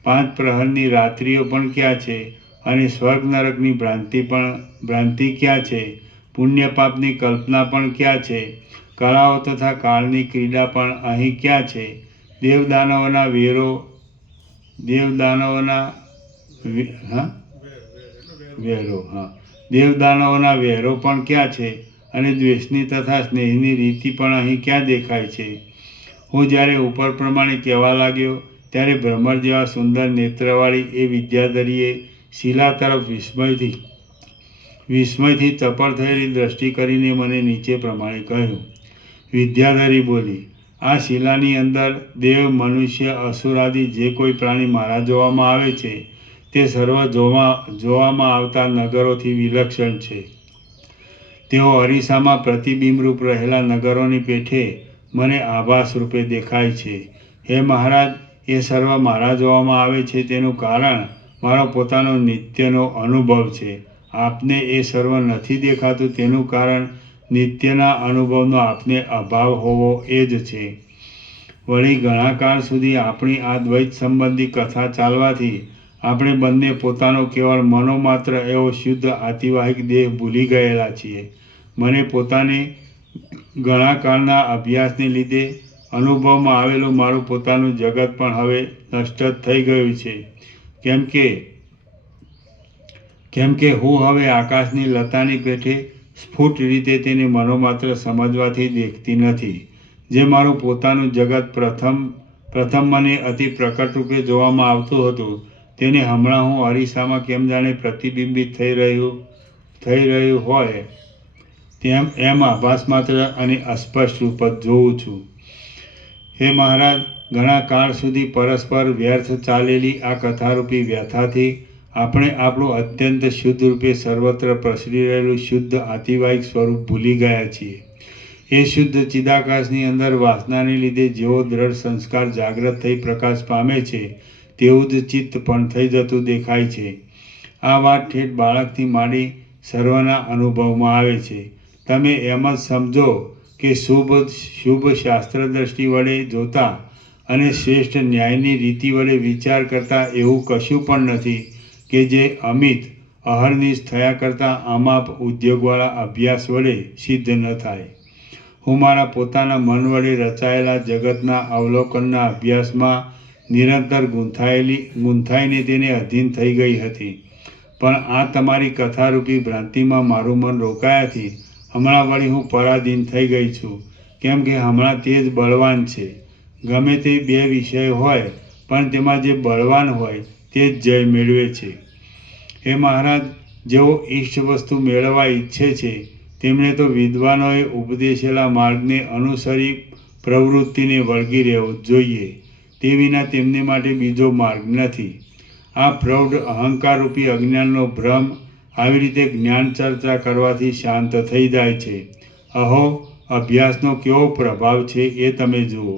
5 પ્રહરની રાત્રિઓ પણ ક્યાં છે? અને સ્વર્ગ નરકની ભ્રાંતિ ક્યાં છે? પુણ્ય પાપની કલ્પના પણ ક્યાં છે? કળાઓ તથા કાળની ક્રીડા પણ અહીં ક્યાં છે? દેવદાનવોના વેરો પણ ક્યાં છે? અને દ્વેષની તથા સ્નેહની રીતિ પણ અહીં ક્યાં દેખાય છે? હું જ્યારે ઉપર પ્રમાણે કહેવા લાગ્યો ત્યારે ભ્રમર જેવા સુંદર નેત્રવાળી એ વિદ્યાધરીએ શિલા તરફ વિસ્મયથી ચપળ થયેલી દ્રષ્ટિ કરીને મને નીચે પ્રમાણે કહ્યું. વિદ્યાધરી બોલી, આ શિલાની અંદર દેવ, મનુષ્ય, અસુર આદિ જે કોઈ પ્રાણી મારા જોવામાં આવે છે તે સર્વ જોવામાં આવતા નગરોથી વિલક્ષણ છે. તેઓ અરીસામાં પ્રતિબિંબરૂપ રહેલા નગરોની પેઠે મને આભાસ રૂપે દેખાય છે. હે મહારાજ, એ સર્વ મારા જોવામાં આવે છે તેનું કારણ મારો પોતાનો નિત્યનો અનુભવ છે. આપને એ સર્વ નથી દેખાતું તેનું કારણ નિત્યના અનુભવનો આપને અભાવ હોવો એ જ છે. વળી ઘણા કાળ સુધી આપણી આ દ્વૈત સંબંધી કથા ચાલવાથી આપણે બંને પોતાનો કેવળ મનોમાત્ર એવો શુદ્ધ આતિવાહિક દેહ ભૂલી ગયેલા છીએ. મને પોતાને ઘણા કાળના અભ્યાસને લીધે અનુભવમાં આવેલું મારું પોતાનું જગત પણ હવે નષ્ટ જ થઈ ગયું છે. કેમ કે હું હવે આકાશની લતાની પેઠે સ્ફુટ રીતે તેને મનોમાત્ર સમજવાથી દેખતી નથી. જે મારું પોતાનું જગત પ્રથમ મને અતિ પ્રકટ રૂપે જોવામાં આવતું હતું તેને હમણાં હું અરીસામાં કેમ જાણે પ્રતિબિંબિત થઈ રહ્યું હોય એમ આભાસ માત્ર અને અસ્પષ્ટ રૂપ જ જોઉં છું. હે મહારાજ, ઘણા કાળ સુધી પરસ્પર વ્યર્થ ચાલેલી આ કથારૂપી વ્યથાથી આપણે આપણું અત્યંત શુદ્ધ રૂપે સર્વત્ર પ્રસરી રહેલું શુદ્ધ આતિવાહિક સ્વરૂપ ભૂલી ગયા છીએ. એ શુદ્ધ ચિદાકાશની અંદર વાસનાને લીધે જેવો દ્રઢ સંસ્કાર જાગ્રત થઈ પ્રકાશ પામે છે તેવું જ ચિત્ત પણ થઈ જતું દેખાય છે. આ વાત ઠેઠ બાળકથી માંડી સર્વના અનુભવમાં આવે છે. તમે એમ જ સમજો કે શુભ શાસ્ત્ર દ્રષ્ટિ વડે જોતા અને શ્રેષ્ઠ ન્યાયની રીતિ વડે વિચાર કરતા એવું કશું પણ નથી કે જે અમિત અહર્નિશ થયા કરતાં અમાપ ઉદ્યોગવાળા અભ્યાસ વડે સિદ્ધ ન થાય. હું મારા પોતાના મન વડે રચાયેલા જગતના અવલોકનના અભ્યાસમાં નિરંતર ગૂંથાઈને તેને અધીન થઈ ગઈ હતી. પણ આ તમારી કથારૂપી ભ્રાંતિમાં મારું મન રોકાયાથી હમણાં વળી હું પરાધીન થઈ ગઈ છું. કેમ કે હમણાં તે જ બળવાન છે. ગમે તે 2 વિષય હોય પણ તેમાં જે બળવાન હોય તે જ જય મેળવે છે. હે મહારાજ, જેઓ ઈષ્ટ વસ્તુ મેળવવા ઈચ્છે છે તેમણે તો વિદ્વાનોએ ઉપદેશેલા માર્ગને અનુસરી પ્રવૃત્તિને વળગી રહેવું જોઈએ. તે વિના તેમને માટે બીજો માર્ગ નથી. આ પ્રૌઢ અહંકારરૂપી અજ્ઞાનનો ભ્રમ આવી રીતે જ્ઞાન ચર્ચા કરવાથી શાંત થઈ જાય છે. અહો, અભ્યાસનો કેવો પ્રભાવ છે એ તમે જુઓ.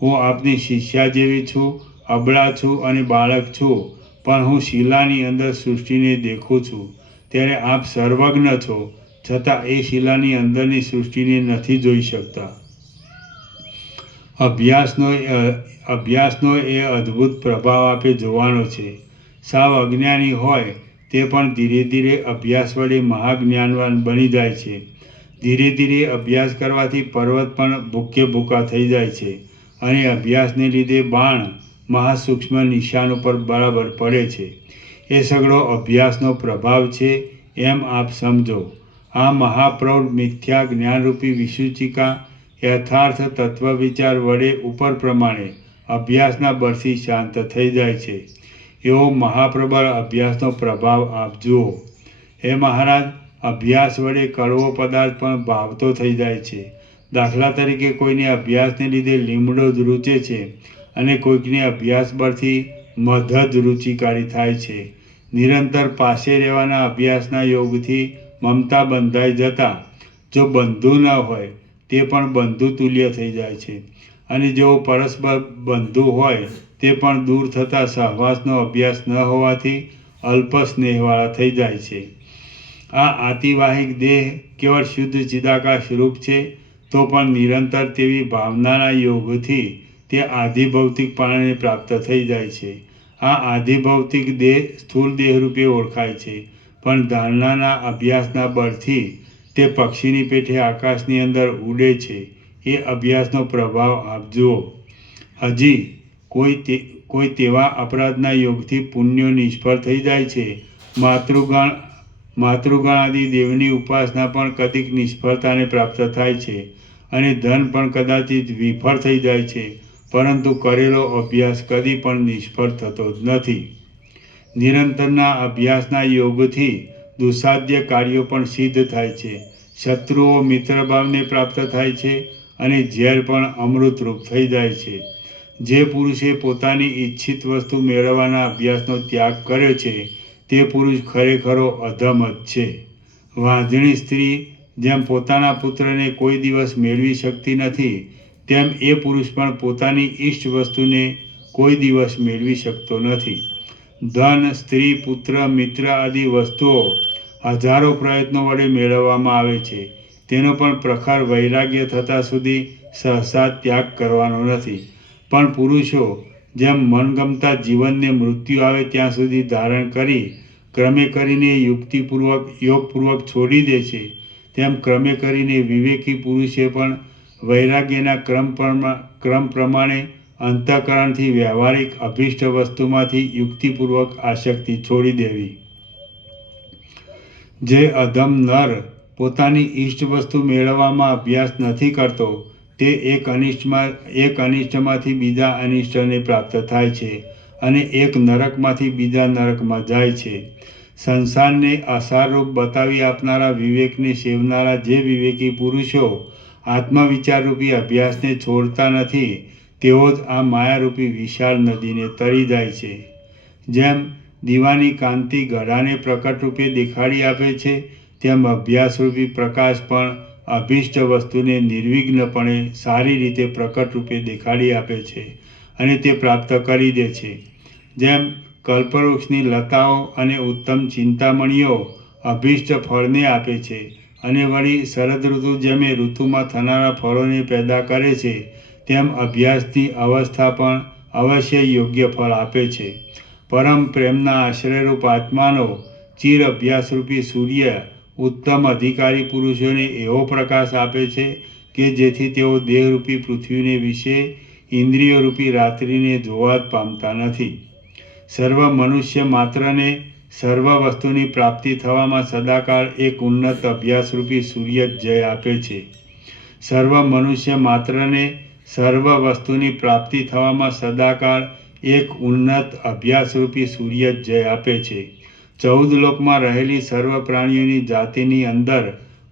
હું આપની શિષ્યા જેવી છું, અબળા છું અને બાળક છું, પણ હું શિલાની અંદર સૃષ્ટિને દેખું છું. ત્યારે આપ સર્વજ્ઞ છો, છતાં એ શિલાની અંદરની સૃષ્ટિને નથી જોઈ શકતા. અભ્યાસનો એ અદ્ભુત પ્રભાવ આપે જોવાનો છે. સાવ અજ્ઞાની હોય તે પણ ધીરે ધીરે અભ્યાસ વડે મહાજ્ઞાનવાન બની જાય છે. ધીરે ધીરે અભ્યાસ કરવાથી પર્વત પણ ભૂકે ભૂકા થઈ જાય છે અને અભ્યાસને લીધે બાણ મહાસૂક્ષ્મ નિશાન ઉપર બરાબર પડે છે. એ સગળો અભ્યાસનો પ્રભાવ છે એમ આપ સમજો. આ મહાપ્રૌઢ મિથ્યા જ્ઞાનરૂપી વિસૂચિકા યથાર્થ તત્વ વિચાર વડે ઉપર પ્રમાણે અભ્યાસના બળથી શાંત થઈ જાય છે. એવો મહાપ્રબળ અભ્યાસનો પ્રભાવ આપ જુઓ. હે મહારાજ, અભ્યાસ વડે કડવો પદાર્થ પણ ભાવતો થઈ જાય છે. દાખલા તરીકે કોઈને અભ્યાસને લીધે લીમડો જ રૂચે છે અને કોઈકને અભ્યાસ બળથી મધ જ રુચિકારી થાય છે. નિરંતર પાસે રહેવાના અભ્યાસના યોગથી મમતા બંધાઈ જતાં જો બંધુ ન હોય તે પણ બંધુ તુલ્ય થઈ જાય છે અને જેઓ પરસ્પર બંધુ હોય તે પણ દૂર થતાં સહવાસનો અભ્યાસ ન હોવાથી અલ્પ સ્નેહવાળા થઈ જાય છે. આ આતિવાહિક દેહ કેવળ શુદ્ધ ચિદાકાશ રૂપ છે, તો પણ નિરંતર તેવી ભાવનાના યોગથી તે આધિભૌતિકપણાને પ્રાપ્ત થઈ જાય છે. આ આધિભૌતિક દેહ સ્થૂળ દેહ રૂપે ઓળખાય છે, પણ ધારણાના અભ્યાસના બળથી તે પક્ષીની પેઠે આકાશની અંદર ઉડે છે. એ અભ્યાસનો પ્રભાવ આપ જુઓ. હજી કોઈ તેવા અપરાધના યોગથી પુણ્યો નિષ્ફળ થઈ જાય છે. માતૃગણ આદિ દેવની ઉપાસના પણ કદીક નિષ્ફળતાને પ્રાપ્ત થાય છે અને ધન પણ કદાચિત વિફળ થઈ જાય છે, પરંતુ કરેલો અભ્યાસ કદી પણ નિષ્ફળ થતો જ નથી. નિરંતરના અભ્યાસના યોગથી દુસ્સાધ્ય કાર્યો પણ સિદ્ધ થાય છે. શત્રુઓ મિત્રભાવને પ્રાપ્ત થાય છે અને ઝેર પણ અમૃતરૂપ થઈ જાય છે. જે પુરુષે પોતાની ઈચ્છિત વસ્તુ મેળવવાના અભ્યાસનો ત્યાગ કર્યો છે તે પુરુષ ખરેખરો અધમ જ છે. વાંઝણી સ્ત્રી જેમ પોતાના પુત્રને કોઈ દિવસ મેળવી શકતી નથી, તેમ એ પુરુષ પણ પોતાની ઈષ્ટ વસ્તુને કોઈ દિવસ મેળવી શકતો નથી. ધન, સ્ત્રી, પુત્ર, મિત્ર આદિ વસ્તુઓ હજારો પ્રયત્નો વડે મેળવવામાં આવે છે. તેનો પણ પ્રખર વૈરાગ્ય થતાં સુધી સહસા ત્યાગ કરવાનો નથી. પણ પુરુષો જેમ મનગમતા જીવનને મૃત્યુ આવે ત્યાં સુધી ધારણ કરી ક્રમે કરીને યોગપૂર્વક છોડી દે છે, તેમ ક્રમે કરીને વિવેકી પુરુષે પણ વૈરાગ્યના ક્રમ પ્રમાણે અંતઃકરણથી વ્યવહારિક અભિષ્ટ વસ્તુમાંથી યુક્તિપૂર્વક આસક્તિ છોડી દેવી. જે અધમ નર પોતાની ઈષ્ટ વસ્તુ મેળવવામાં અભ્યાસ નથી કરતો તે એક અનિષ્ટમાંથી બીજા અનિષ્ટને પ્રાપ્ત થાય છે અને એક નરકમાંથી બીજા નરકમાં જાય છે. સંસારને અસારરૂપ બતાવી આપનારા વિવેકને સેવનારા જે વિવેકી પુરુષો આત્મવિચારરૂપી અભ્યાસને છોડતા નથી, તેઓ જ આ માયારૂપી વિશાળ નદીને તરી જાય છે. જેમ દીવાની કાંતિ ઘડાને પ્રકટ રૂપે દેખાડી આપે છે, તેમ અભ્યાસરૂપી પ્રકાશ પણ અભિષ્ટ વસ્તુને નિર્વિઘ્નપણે સારી રીતે પ્રકટ રૂપે દેખાડી આપે છે અને તે પ્રાપ્ત કરી દે છે. જેમ કલ્પવૃક્ષની લતાઓ અને ઉત્તમ ચિંતામણીઓ અભિષ્ટ ફળને આપે છે અને વળી શરદ ઋતુ જેમે ઋતુમાં થનારા ફળોને પેદા કરે છે, તેમ અભ્યાસની અવસ્થા પણ અવશ્ય યોગ્ય ફળ આપે છે. પરમ પ્રેમના આશ્રયરૂપ આત્માનો ચિર અભ્યાસરૂપી સૂર્ય ઉત્તમ અધિકારી પુરુષોને એવો પ્રકાશ આપે છે કે જેથી તેઓ દેહરૂપી પૃથ્વીને વિશે ઇન્દ્રિયોરૂપી રાત્રિને જોવા જ પામતા નથી. સર્વ મનુષ્ય માત્રને સર્વ વસ્તુની પ્રાપ્તિ થવામાં સદાકાળ એક ઉન્નત અભ્યાસરૂપી સૂર્ય જ જય આપે છે. સર્વ મનુષ્ય માત્રને સર્વ વસ્તુની પ્રાપ્તિ થવામાં સદાકાળ એક ઉન્નત અભ્યાસરૂપી સૂર્ય જ જય આપે છે. 14 લોકમાં રહેલી સર્વ પ્રાણીઓની જાતિની અંદર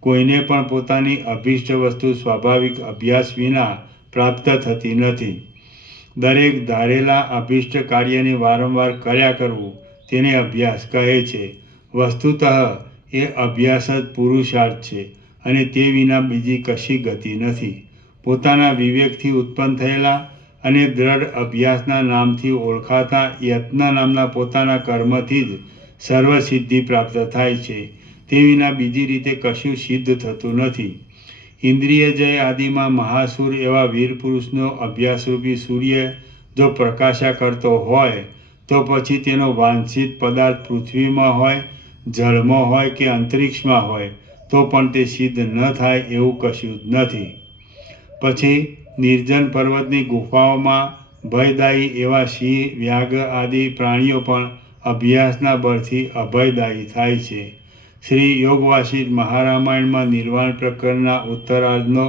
કોઈને પણ પોતાની અભિષ્ટ વસ્તુ સ્વાભાવિક અભ્યાસ વિના પ્રાપ્ત થતી નથી. દરેક ધારેલા અભિષ્ટ કાર્યને વારંવાર કર્યા કરવું તેને અભ્યાસ કહે છે. વસ્તુતઃ એ અભ્યાસ જ પુરુષાર્થ છે અને તે વિના બીજી કશી ગતિ નથી. પોતાના વિવેકથી ઉત્પન્ન થયેલા અને દ્રઢ અભ્યાસના નામથી ઓળખાતા યત્ન નામના પોતાના કર્મથી જ સર્વસિદ્ધિ પ્રાપ્ત થાય છે. તે વિના બીજી રીતે કશું સિદ્ધ થતું નથી. ઇન્દ્રિય જય આદિમાં મહાસુર એવા વીર પુરુષનો અભ્યાસરૂપી સૂર્ય જો પ્રકાશા કરતો હોય તો પછી તેનો વાંછિત પદાર્થ પૃથ્વીમાં હોય, જળમાં હોય કે અંતરિક્ષમાં હોય તો પણ તે સિદ્ધ ન થાય એવું કશું જ નથી. પછી નિર્જન પર્વતની ગુફાઓમાં ભયદાયી એવા સિંહ, વ્યાઘ આદિ પ્રાણીઓ પણ અભ્યાસના બળથી અભયદાયી થાય છે. શ્રી યોગ વાસિષ્ઠ મહારામાયણમાં નિર્વાણ પ્રકરણના ઉત્તરાર્ધનો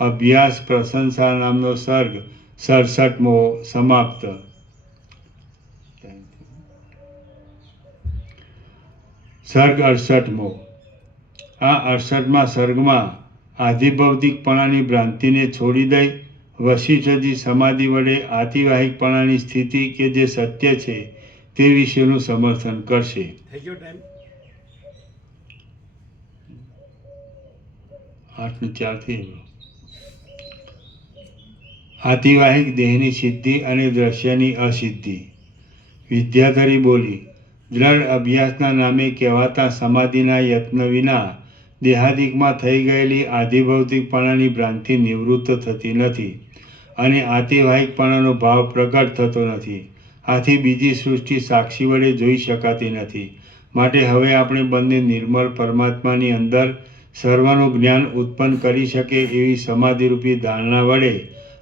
અભ્યાસ પ્રશંસા નામનો સર્ગ 67મો સમાપ્ત. સર્ગ 68મો. આ 68મા સર્ગમાં આધિભૌતિકપણાની ભ્રાંતિને છોડી દઈ વશિષ્ઠજી સમાધિ વડે આતિવાહિકપણાની સ્થિતિ કે જે સત્ય છે તે વિશેનું સમર્થન કરશે. થઈ ગયો ટાઈમ? 8:04 આતિવાહિક દેહની સિદ્ધિ અને દ્રશ્યની અસિદ્ધિ. વિદ્યાધરી બોલી, દ્રઢ અભ્યાસના નામે કહેવાતા સમાધિના યત્ન વિના દેહાદિકમાં થઈ ગયેલી આધિભૌતિકપણાની ભ્રાંતિ નિવૃત્ત થતી નથી અને આતિવાહિકપણાનો ભાવ પ્રગટ થતો નથી. આથી બીજી સૃષ્ટિ સાક્ષી વડે જોઈ શકાતી નથી. માટે હવે આપણે બંને નિર્મળ પરમાત્માની અંદર સર્વનું જ્ઞાન ઉત્પન્ન કરી શકે એવી સમાધિરૂપી ધારણા વડે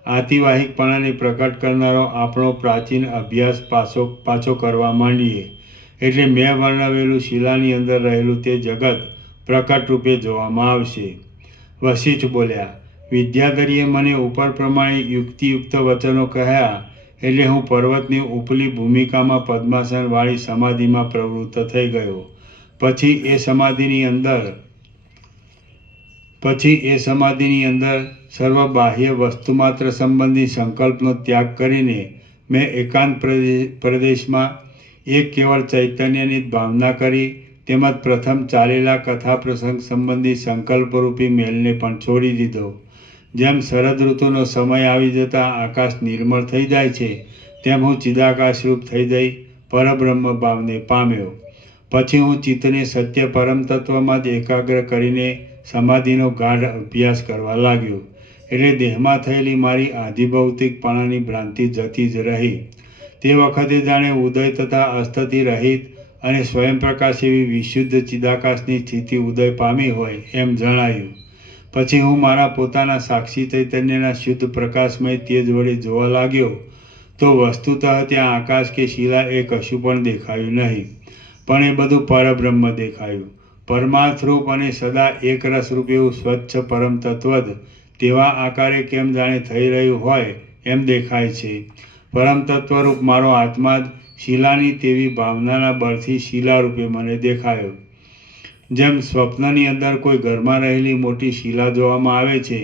આતિવાહિકપણાને પ્રકટ કરનારો આપણો પ્રાચીન અભ્યાસ પાછો કરવા માંડીએ. એટલે મેં વર્ણવેલું શિલાની અંદર રહેલું તે જગત પ્રકટ રૂપે જોવામાં આવશે. વશિષ્ઠ બોલ્યા, વિદ્યાધરીએ મને ઉપર પ્રમાણે યુક્તિયુક્ત વચનો કહ્યા એટલે હું પર્વતની ઉપલી ભૂમિકામાં પદ્માસનવાળી સમાધિમાં પ્રવૃત્ત થઈ ગયો. પછી એ સમાધિની અંદર સર્વ બાહ્ય વસ્તુમાત્ર સંબંધી સંકલ્પનો ત્યાગ કરીને મેં એકાંત પ્રદેશમાં એક કેવળ ચૈતન્યની જ ભાવના કરી. તેમજ પ્રથમ ચાલેલા કથા પ્રસંગ સંબંધી સંકલ્પરૂપી મેલને પણ છોડી દીધો. જેમ શરદ ઋતુનો સમય આવી જતાં આકાશ નિર્મળ થઈ જાય છે તેમ હું ચિદાકાશરૂપ થઈ જઈ પરબ્રહ્મ ભાવને પામ્યો. પછી હું ચિત્તને સત્ય પરમ તત્વમાં જ એકાગ્ર કરીને સમાધિનો ગાઢ અભ્યાસ કરવા લાગ્યો. એટલે દેહમાં થયેલી મારી આધિભૌતિકપણાની ભ્રાંતિ જતી જ રહી. તે વખતે જાણે ઉદય તથા અસ્તથી રહિત અને સ્વયંપ્રકાશ એવી વિશુદ્ધ ચિદાકાશની સ્થિતિ ઉદય પામી હોય એમ જણાયું. પછી હું મારા પોતાના સાક્ષી ચૈતન્યના શુદ્ધ પ્રકાશમય તેજ વડે જોવા લાગ્યો તો વસ્તુતઃ ત્યાં આકાશ કે શિલા એ કશું પણ દેખાયું નહીં, પણ એ બધું પરબ્રહ્મ દેખાયું. પરમાર્થરૂપ અને સદા એક રસરૂપ એવું સ્વચ્છ પરમ તત્વ જ તેવા આકારે કેમ જાણે થઈ રહ્યું હોય એમ દેખાય છે. પરમ તત્વરૂપ મારો આત્મા જ શિલાની તેવી ભાવનાના બળથી શિલારૂપે મને દેખાયો. જેમ સ્વપ્નની અંદર કોઈ ઘરમાં રહેલી મોટી શિલા જોવામાં આવે છે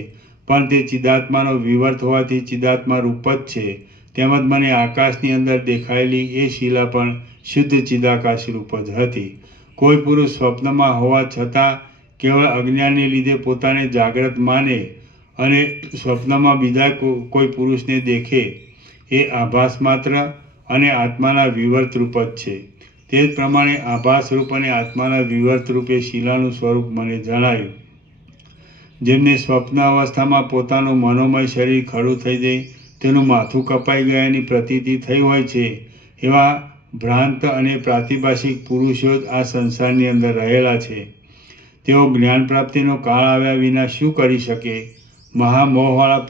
પણ તે ચિદાત્માનો વિવર્ત હોવાથી ચિદાત્મા રૂપ જ છે, તેમજ મને આકાશની અંદર દેખાયેલી એ શિલા પણ શુદ્ધ ચિદાકાશ રૂપ જ હતી. કોઈ પુરુષ સ્વપ્નમાં હોવા છતાં કેવળ અજ્ઞાનને લીધે પોતાને જાગ્રત માને અને સ્વપ્નમાં બીજા કોઈ પુરુષને દેખે એ આભાસ માત્ર અને આત્માના વિવર્ત રૂપ જ છે. તે જ પ્રમાણે આભાસ રૂપ અને આત્માના વિવર્ત રૂપે શિલાનું સ્વરૂપ મને જણાયું. જેમને સ્વપ્ન અવસ્થામાં પોતાનું મનોમય શરીર ખડું થઈ જઈ તેનું માથું કપાઈ ગયાની પ્રતીતિ થઈ હોય છે એવા ભ્રાંત અને પ્રાતિભાષિક પુરુષો જ આ સંસારની અંદર રહેલા છે. તેઓ જ્ઞાન પ્રાપ્તિનો કાળ આવ્યા વિના શું કરી શકે? મહામોહવાળા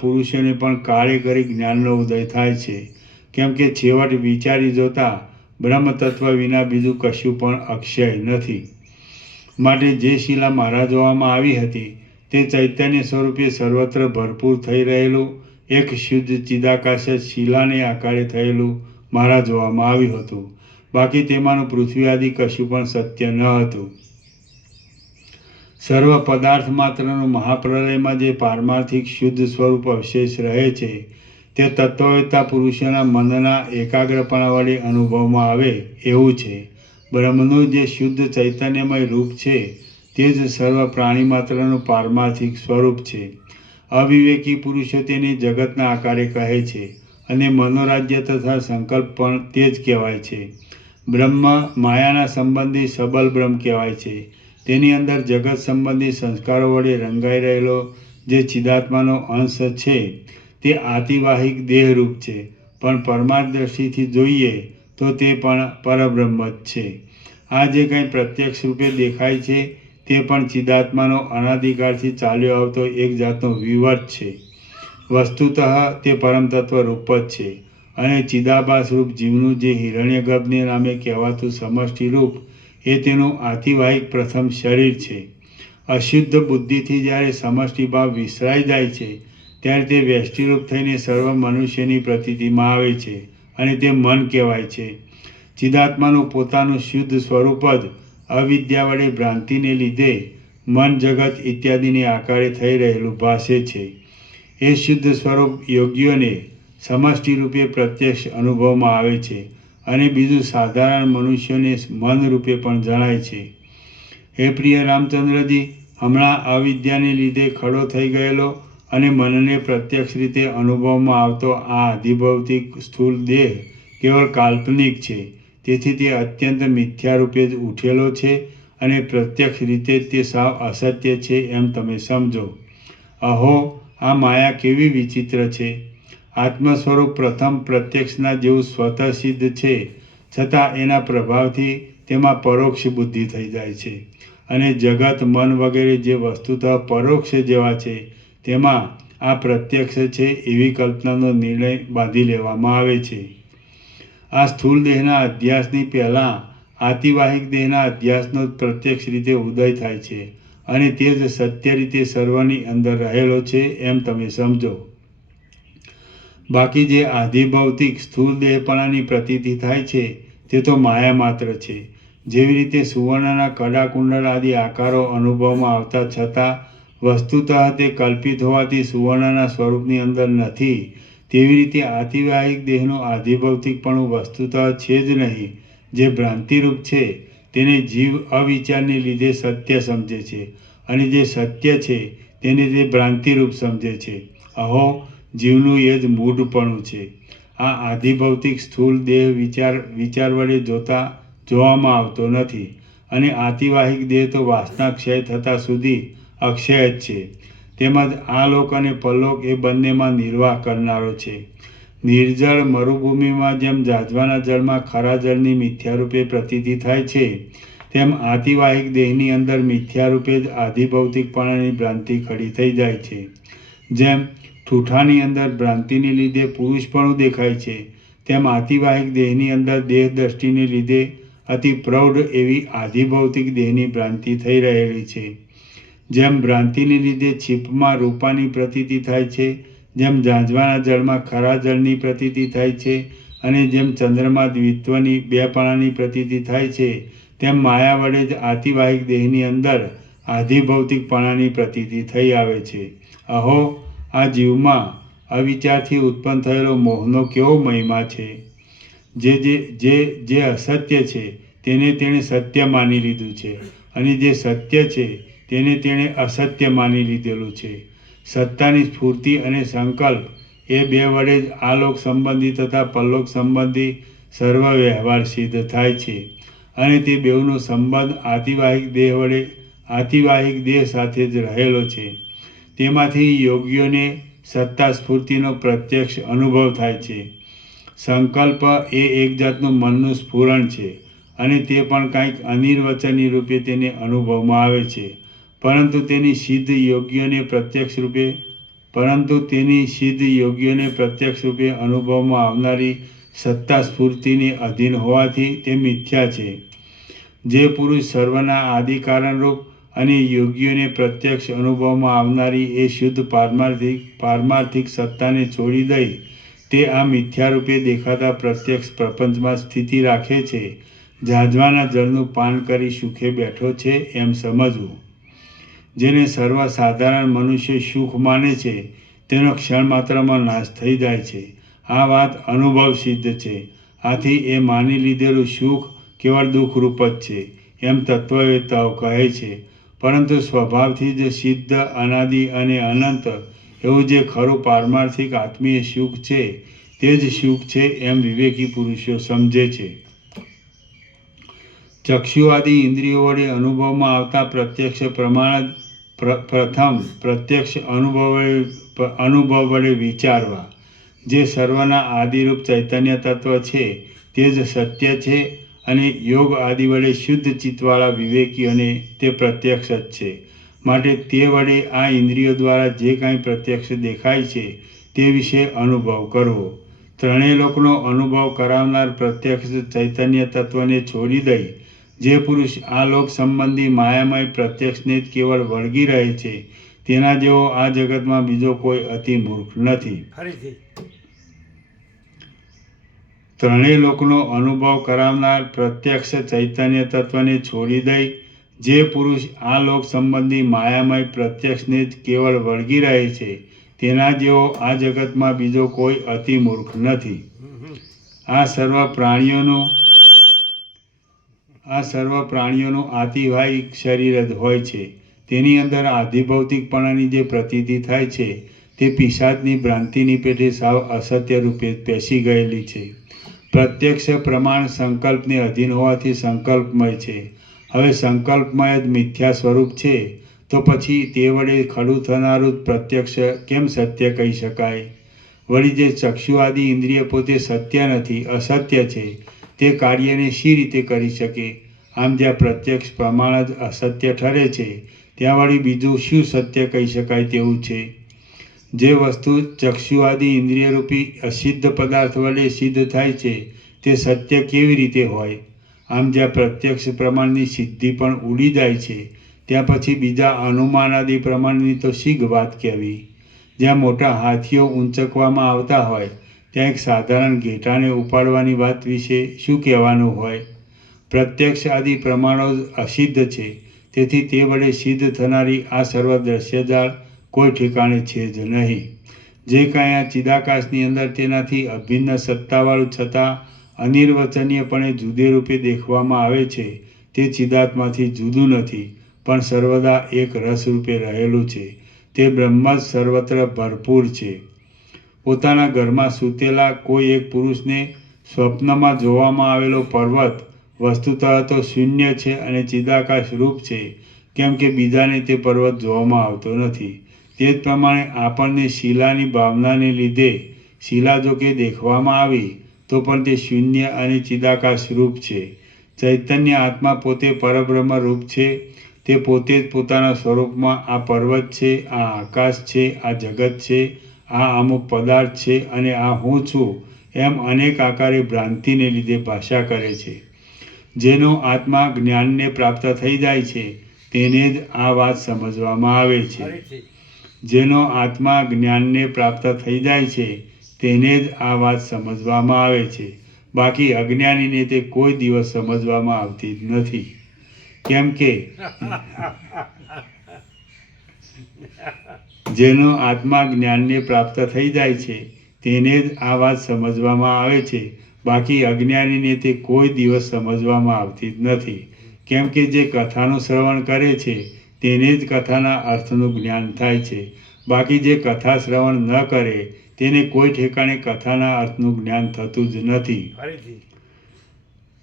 પુરુષોને પણ કાળે કરી જ્ઞાનનો ઉદય થાય છે. કેમ કે છેવટ વિચારી જોતા બ્રહ્મ તત્વ વિના બીજું કશું પણ અક્ષય નથી. માટે જે શિલા મારા જોવામાં આવી હતી તે ચૈતન્ય સ્વરૂપે સર્વત્ર ભરપૂર થઈ રહેલું એક શુદ્ધ ચિદાકાશ શિલાને આકારે થયેલું મારા જોવામાં આવ્યું હતું. બાકી તેમાંનું પૃથ્વી આદિ કશું પણ સત્ય ન હતું. સર્વ પદાર્થ માત્રનું મહાપ્રલયમાં જે પારમાર્થિક શુદ્ધ સ્વરૂપ અવશેષ રહે છે તે તત્વવેત્તા પુરુષોના મનના એકાગ્રપણા વડે અનુભવમાં આવે એવું છે. બ્રહ્મનું જે શુદ્ધ ચૈતન્યમય રૂપ છે તે જ સર્વ પ્રાણી માત્રનું પારમાર્થિક સ્વરૂપ છે. અવિવેકી પુરુષો તેને જગતના આકારે કહે છે અને મનોરાજ્ય તથા સંકલ્પ પણ તે જ કહેવાય છે. બ્રહ્મ માયાના સંબંધી સબલ બ્રહ્મ કહેવાય છે. તેની અંદર જગત સંબંધી સંસ્કારો વડે રંગાઈ રહેલો જે ચિદાત્માનો અંશ છે તે આતિવાહિક દેહરૂપ છે, પણ પરમાર્થ દ્રષ્ટિથી જોઈએ તો તે પણ પરબ્રહ્મ જ છે. આ જે કંઈ પ્રત્યક્ષ રૂપે દેખાય છે તે પણ ચિદાત્માનો અનાદિકાળથી ચાલ્યો આવતો એક જાતનો વિવર્ત છે. વસ્તુતઃ તે પરમતત્વ રૂપ જ છે, અને ચિદાભાસ રૂપ જીવનું જે હિરણ્યગર્ભને નામે કહેવાતું સમષ્ટિ રૂપ એ તેનું આતિવાહિક પ્રથમ શરીર છે. અશુદ્ધ બુદ્ધિથી જ્યારે સમષ્ટિ ભાવ વિસરાઈ જાય છે ત્યારે તે વ્યષ્ટિરૂપ થઈને સર્વ મનુષ્યની પ્રતીતિમાં આવે છે, અને તે મન કહેવાય છે. ચિદાત્માનું પોતાનું શુદ્ધ સ્વરૂપ જ અવિદ્યા વડે ભ્રાંતિને લીધે મન જગત ઇત્યાદિની આકારે થઈ રહેલું ભાસે છે. એ શુદ્ધ સ્વરૂપ યોગ્યોને સમષ્ટિ રૂપે પ્રત્યક્ષ અનુભવમાં આવે છે, અને બીજું સાધારણ મનુષ્યોને મન રૂપે પણ જણાય છે. હે પ્રિય રામચંદ્રજી, હમણાં અવિદ્યાને લીધે ખડો થઈ ગયેલો અને મનને પ્રત્યક્ષ રીતે અનુભવમાં આવતો આ આધિભૌતિક સ્થૂળ દેહ કેવળ કાલ્પનિક છે. તેથી તે અત્યંત મિથ્યા રૂપે જ ઉઠેલો છે, અને પ્રત્યક્ષ રીતે તે સાવ અસત્ય છે એમ તમે સમજો. અહો, આ માયા કેવી વિચિત્ર છે! આત્મ સ્વરૂપ પ્રથમ પ્રત્યક્ષના જેવું સ્વતઃસિદ્ધ છે, છતાં એના પ્રભાવથી તેમાં પરોક્ષ બુદ્ધિ થઈ જાય છે, અને જગત મન વગેરે જે વસ્તુતઃ પરોક્ષ જેવા છે તેમાં આ પ્રત્યક્ષ છે એવી કલ્પનાનો નિર્ણય બાંધી લેવામાં આવે છે. આ સ્થૂળ દેહના અધ્યાસની પહેલાં આતિવાહિક દેહના અધ્યાસનો પ્રત્યક્ષ રીતે ઉદય થાય છે, અને તે જ સત્ય રીતે સર્વની અંદર રહેલો છે એમ તમે સમજો. બાકી જે આધિભૌતિક સ્થૂળ દેહપણાની પ્રતીતિ થાય છે તે તો માયા માત્ર છે. જેવી રીતે સુવર્ણના કડા કુંડળ આદિ આકારો અનુભવમાં આવતા છતાં વસ્તુતઃ તે કલ્પિત હોવાથી સુવર્ણના સ્વરૂપની અંદર નથી, તેવી રીતે આતિવાહિક દેહનું આધિભૌતિકપણું વસ્તુતઃ છે જ નહીં. જે ભ્રાંતિરૂપ છે તેને જીવ અવિચારને લીધે સત્ય સમજે છે, અને જે સત્ય છે તેને તે ભ્રાંતિરૂપ સમજે છે. અહો, જીવનું એ જ મૂઢપણું છે. આ આધિભૌતિક સ્થૂળ દેહ વિચાર વડે જોવામાં આવતો નથી, અને આતિવાહિક દેહ તો વાસના ક્ષય થતાં સુધી અક્ષય જ છે. તેમજ આ લોક અને પરલોક એ બંનેમાં નિર્વાહ કરનારો છે. નિર્જળ મરુભૂમિમાં જેમ જાજવાના જળમાં ખરા જળની મિથ્યારૂપે પ્રતીતિ થાય છે, તેમ આતિવાહિક દેહની અંદર મિથ્યારૂપે જ આધિભૌતિકપણાની ભ્રાંતિ ખડી થઈ જાય છે. જેમ ઠૂઠાની અંદર ભ્રાંતિને લીધે પુરુષપણું દેખાય છે, તેમ આતિવાહિક દેહની અંદર દેહ દ્રષ્ટિને લીધે અતિ પ્રૌઢ એવી આધિભૌતિક દેહની ભ્રાંતિ થઈ રહેલી છે. જેમ ભ્રાંતિને લીધે છીપમાં રૂપાની પ્રતીતિ થાય છે, જેમ ઝાંઝવાના જળમાં ખરા જળની પ્રતીતિ થાય છે, અને જેમ ચંદ્રમાં દ્વિત્વની બેપણાની પ્રતીતિ થાય છે, તેમ માયા વડે જ આતિવાહિક દેહની અંદર આધિભૌતિકપણાની પ્રતીતિ થઈ આવે છે. અહો, આ જીવમાં અવિચારથી ઉત્પન્ન થયેલો મોહનો કેવો મહિમા છે! જે અસત્ય છે તેને તેણે સત્ય માની લીધું છે, અને જે સત્ય છે તેને તેણે અસત્ય માની લીધેલું છે. સત્તાની સ્ફૂર્તિ અને સંકલ્પ એ બે વડે જ આલોક સંબંધી તથા પરલોક સંબંધી સર્વ વ્યવહાર સિદ્ધ થાય છે, અને તે બેઉનો સંબંધ આતિવાહિક દેહ સાથે જ રહેલો છે. તેમાંથી યોગીઓને સત્તા સ્ફૂર્તિનો પ્રત્યક્ષ અનુભવ થાય છે. સંકલ્પ એ એક જાતનું મનનું સ્ફુરણ છે, અને તે પણ કાંઈક અનિર્વચનીય રૂપે તેને અનુભવમાં આવે છે, પરંતુ તેની સિદ્ધ યોગીઓને પ્રત્યક્ષ રૂપે અનુભવમાં આવનારી સત્તા સ્ફૂર્તિને અધીન હોવાથી તે મિથ્યા છે. જે પુરુષ સર્વના આદિ કારણરૂપ અને યોગીઓને પ્રત્યક્ષ અનુભવમાં આવનારી એ શુદ્ધ પારમાર્થિક સત્તાને છોડી દઈ તે આ મિથ્યારૂપે દેખાતા પ્રત્યક્ષ પ્રપંચમાં સ્થિતિ રાખે છે, ઝાંઝવાના જળનું પાન કરી સુખે બેઠો છે એમ સમજવું. જેને સર્વસાધારણ મનુષ્ય સુખ માને છે તેનો ક્ષણ માત્રમાં નાશ થઈ જાય છે. આ વાત અનુભવ સિદ્ધ છે. આથી એ માની લીધેલું સુખ કેવળ દુઃખરૂપ જ છે એમ તત્વવેત્તાઓ કહે છે, પરંતુ સ્વભાવથી જ સિદ્ધ, અનાદિ અને અનંત એવું જે ખરું પારમાર્થિક આત્મીય સુખ છે તે જ સુખ છે એમ વિવેકી પુરુષો સમજે છે. ચક્ષુ આદિ ઇન્દ્રિયો વડે અનુભવમાં આવતા પ્રત્યક્ષ પ્રમાણ જ પ્રથમ પ્રત્યક્ષ અનુભવ વડે વિચારવા. જે સર્વના આદિરૂપ ચૈતન્ય તત્વ છે તે જ સત્ય છે અને યોગ આદિ વડે શુદ્ધ ચિત્તવાળા વિવેકીઓને તે પ્રત્યક્ષ જ છે. માટે તે વડે આ ઇન્દ્રિયો દ્વારા જે કાંઈ પ્રત્યક્ષ દેખાય છે તે વિશે અનુભવ કરવો. ત્રણેય લોકનો અનુભવ કરાવનાર પ્રત્યક્ષ ચૈતન્ય તત્વને છોડી દઈ જે પુરુષ આ લોક સંબંધી માયામય પ્રત્યક્ષને જ કેવળ વળગી રહે છે તેના જેવો આ જગતમાં બીજો કોઈ અતિ મૂર્ખ નથી. ફરીથી ત્રણેય લોકનો અનુભવ કરાવનાર પ્રત્યક્ષ ચૈતન્ય તત્વને છોડી દઈ જે પુરુષ આ લોક સંબંધી માયામય પ્રત્યક્ષને જ કેવળ વળગી રહે છે તેના જેવો આ જગતમાં બીજો કોઈ અતિ મૂર્ખ નથી. આ સર્વ પ્રાણીઓનું આતિવાહિક શરીર જ હોય છે. તેની અંદર આધિભૌતિકપણાની જે પ્રતીતિ થાય છે તે પિશાચની ભ્રાંતિની પેઠે સાવ અસત્ય રૂપે પેસી ગયેલી છે. પ્રત્યક્ષ પ્રમાણ સંકલ્પને અધીન હોવાથી સંકલ્પમય છે. હવે સંકલ્પમય જ મિથ્યા સ્વરૂપ છે તો પછી તે વડે ખડું થનારું પ્રત્યક્ષ કેમ સત્ય કહી શકાય? વળી જે ચક્ષુ આદિ ઇન્દ્રિય પોતે સત્ય નથી, અસત્ય છે, તે કાર્યને શી રીતે કરી શકે? આમ જ્યાં પ્રત્યક્ષ પ્રમાણ જ અસત્ય ઠરે છે ત્યાં વળી બીજું શું સત્ય કહી શકાય તેવું છે? જે વસ્તુ ચક્ષુ આદિ ઇન્દ્રિયરૂપી અસિદ્ધ પદાર્થ વડે સિદ્ધ થાય છે તે સત્ય કેવી રીતે હોય? આમ જ્યાં પ્રત્યક્ષ પ્રમાણની સિદ્ધિ પણ ઉડી જાય છે ત્યાં પછી બીજા અનુમાનાદિ પ્રમાણની તો શી વાત કહેવી? જ્યાં મોટા હાથીઓ ઊંચકવામાં આવતા હોય ત્યાં એક સાધારણ ઘેટાને ઉપાડવાની વાત વિશે શું કહેવાનું હોય? પ્રત્યક્ષ આદિ પ્રમાણો અસિદ્ધ છે તેથી તે વડે સિદ્ધ થનારી આ સર્વ દ્રશ્યજાળ કોઈ ઠેકાણે છે જ નહીં. જે કાંઈ આ ચિદાકાશની અંદર તેનાથી અભિન્ન સત્તાવાળું છતાં અનિર્વચનીયપણે જુદે રૂપે દેખવામાં આવે છે તે ચિદાત્માથી જુદું નથી પણ સર્વદા એક રસ રૂપે રહેલું છે. તે બ્રહ્મ જ સર્વત્ર ભરપૂર છે. પોતાના ઘરમાં સૂતેલા કોઈ એક પુરુષને સ્વપ્નમાં જોવામાં આવેલો પર્વત વસ્તુતઃ તો શૂન્ય છે અને ચિદાકાશ રૂપ છે, કેમ કે બીજાને તે પર્વત જોવામાં આવતો નથી. તે જ પ્રમાણે આપણને શિલાની ભાવનાને લીધે શિલા જો કે દેખવામાં આવી તો પણ તે શૂન્ય અને ચિદાકાશ રૂપ છે. ચૈતન્ય આત્મા પોતે પરબ્રહ્મ રૂપ છે. તે પોતે જ પોતાના સ્વરૂપમાં આ પર્વત છે, આ આકાશ છે, આ જગત છે, આ અમુક પદાર્થ છે અને આ હું છું એમ અનેક આકારે ભ્રાંતિને લીધે ભાષા કરે છે. જેનો આત્મા જ્ઞાનને પ્રાપ્ત થઈ જાય છે તેને જ આ વાત સમજવામાં આવે છે. જેનો આત્મા જ્ઞાનને પ્રાપ્ત થઈ જાય છે તેને જ આ વાત સમજવામાં આવે છે. બાકી અજ્ઞાનીને તે કોઈ દિવસ સમજવામાં આવતી જ નથી. કેમ કે જેનો આત્મા જ્ઞાનને પ્રાપ્ત થઈ જાય છે તેને જ આ વાત સમજવામાં આવે છે. બાકી અજ્ઞાનીને તે કોઈ દિવસ સમજવામાં આવતી જ નથી. કેમ કે જે કથાનું શ્રવણ કરે છે તેને જ કથાના અર્થનું જ્ઞાન થાય છે. બાકી જે કથા શ્રવણ ન કરે તેને કોઈ ઠેકાણે કથાના અર્થનું જ્ઞાન થતું જ નથી.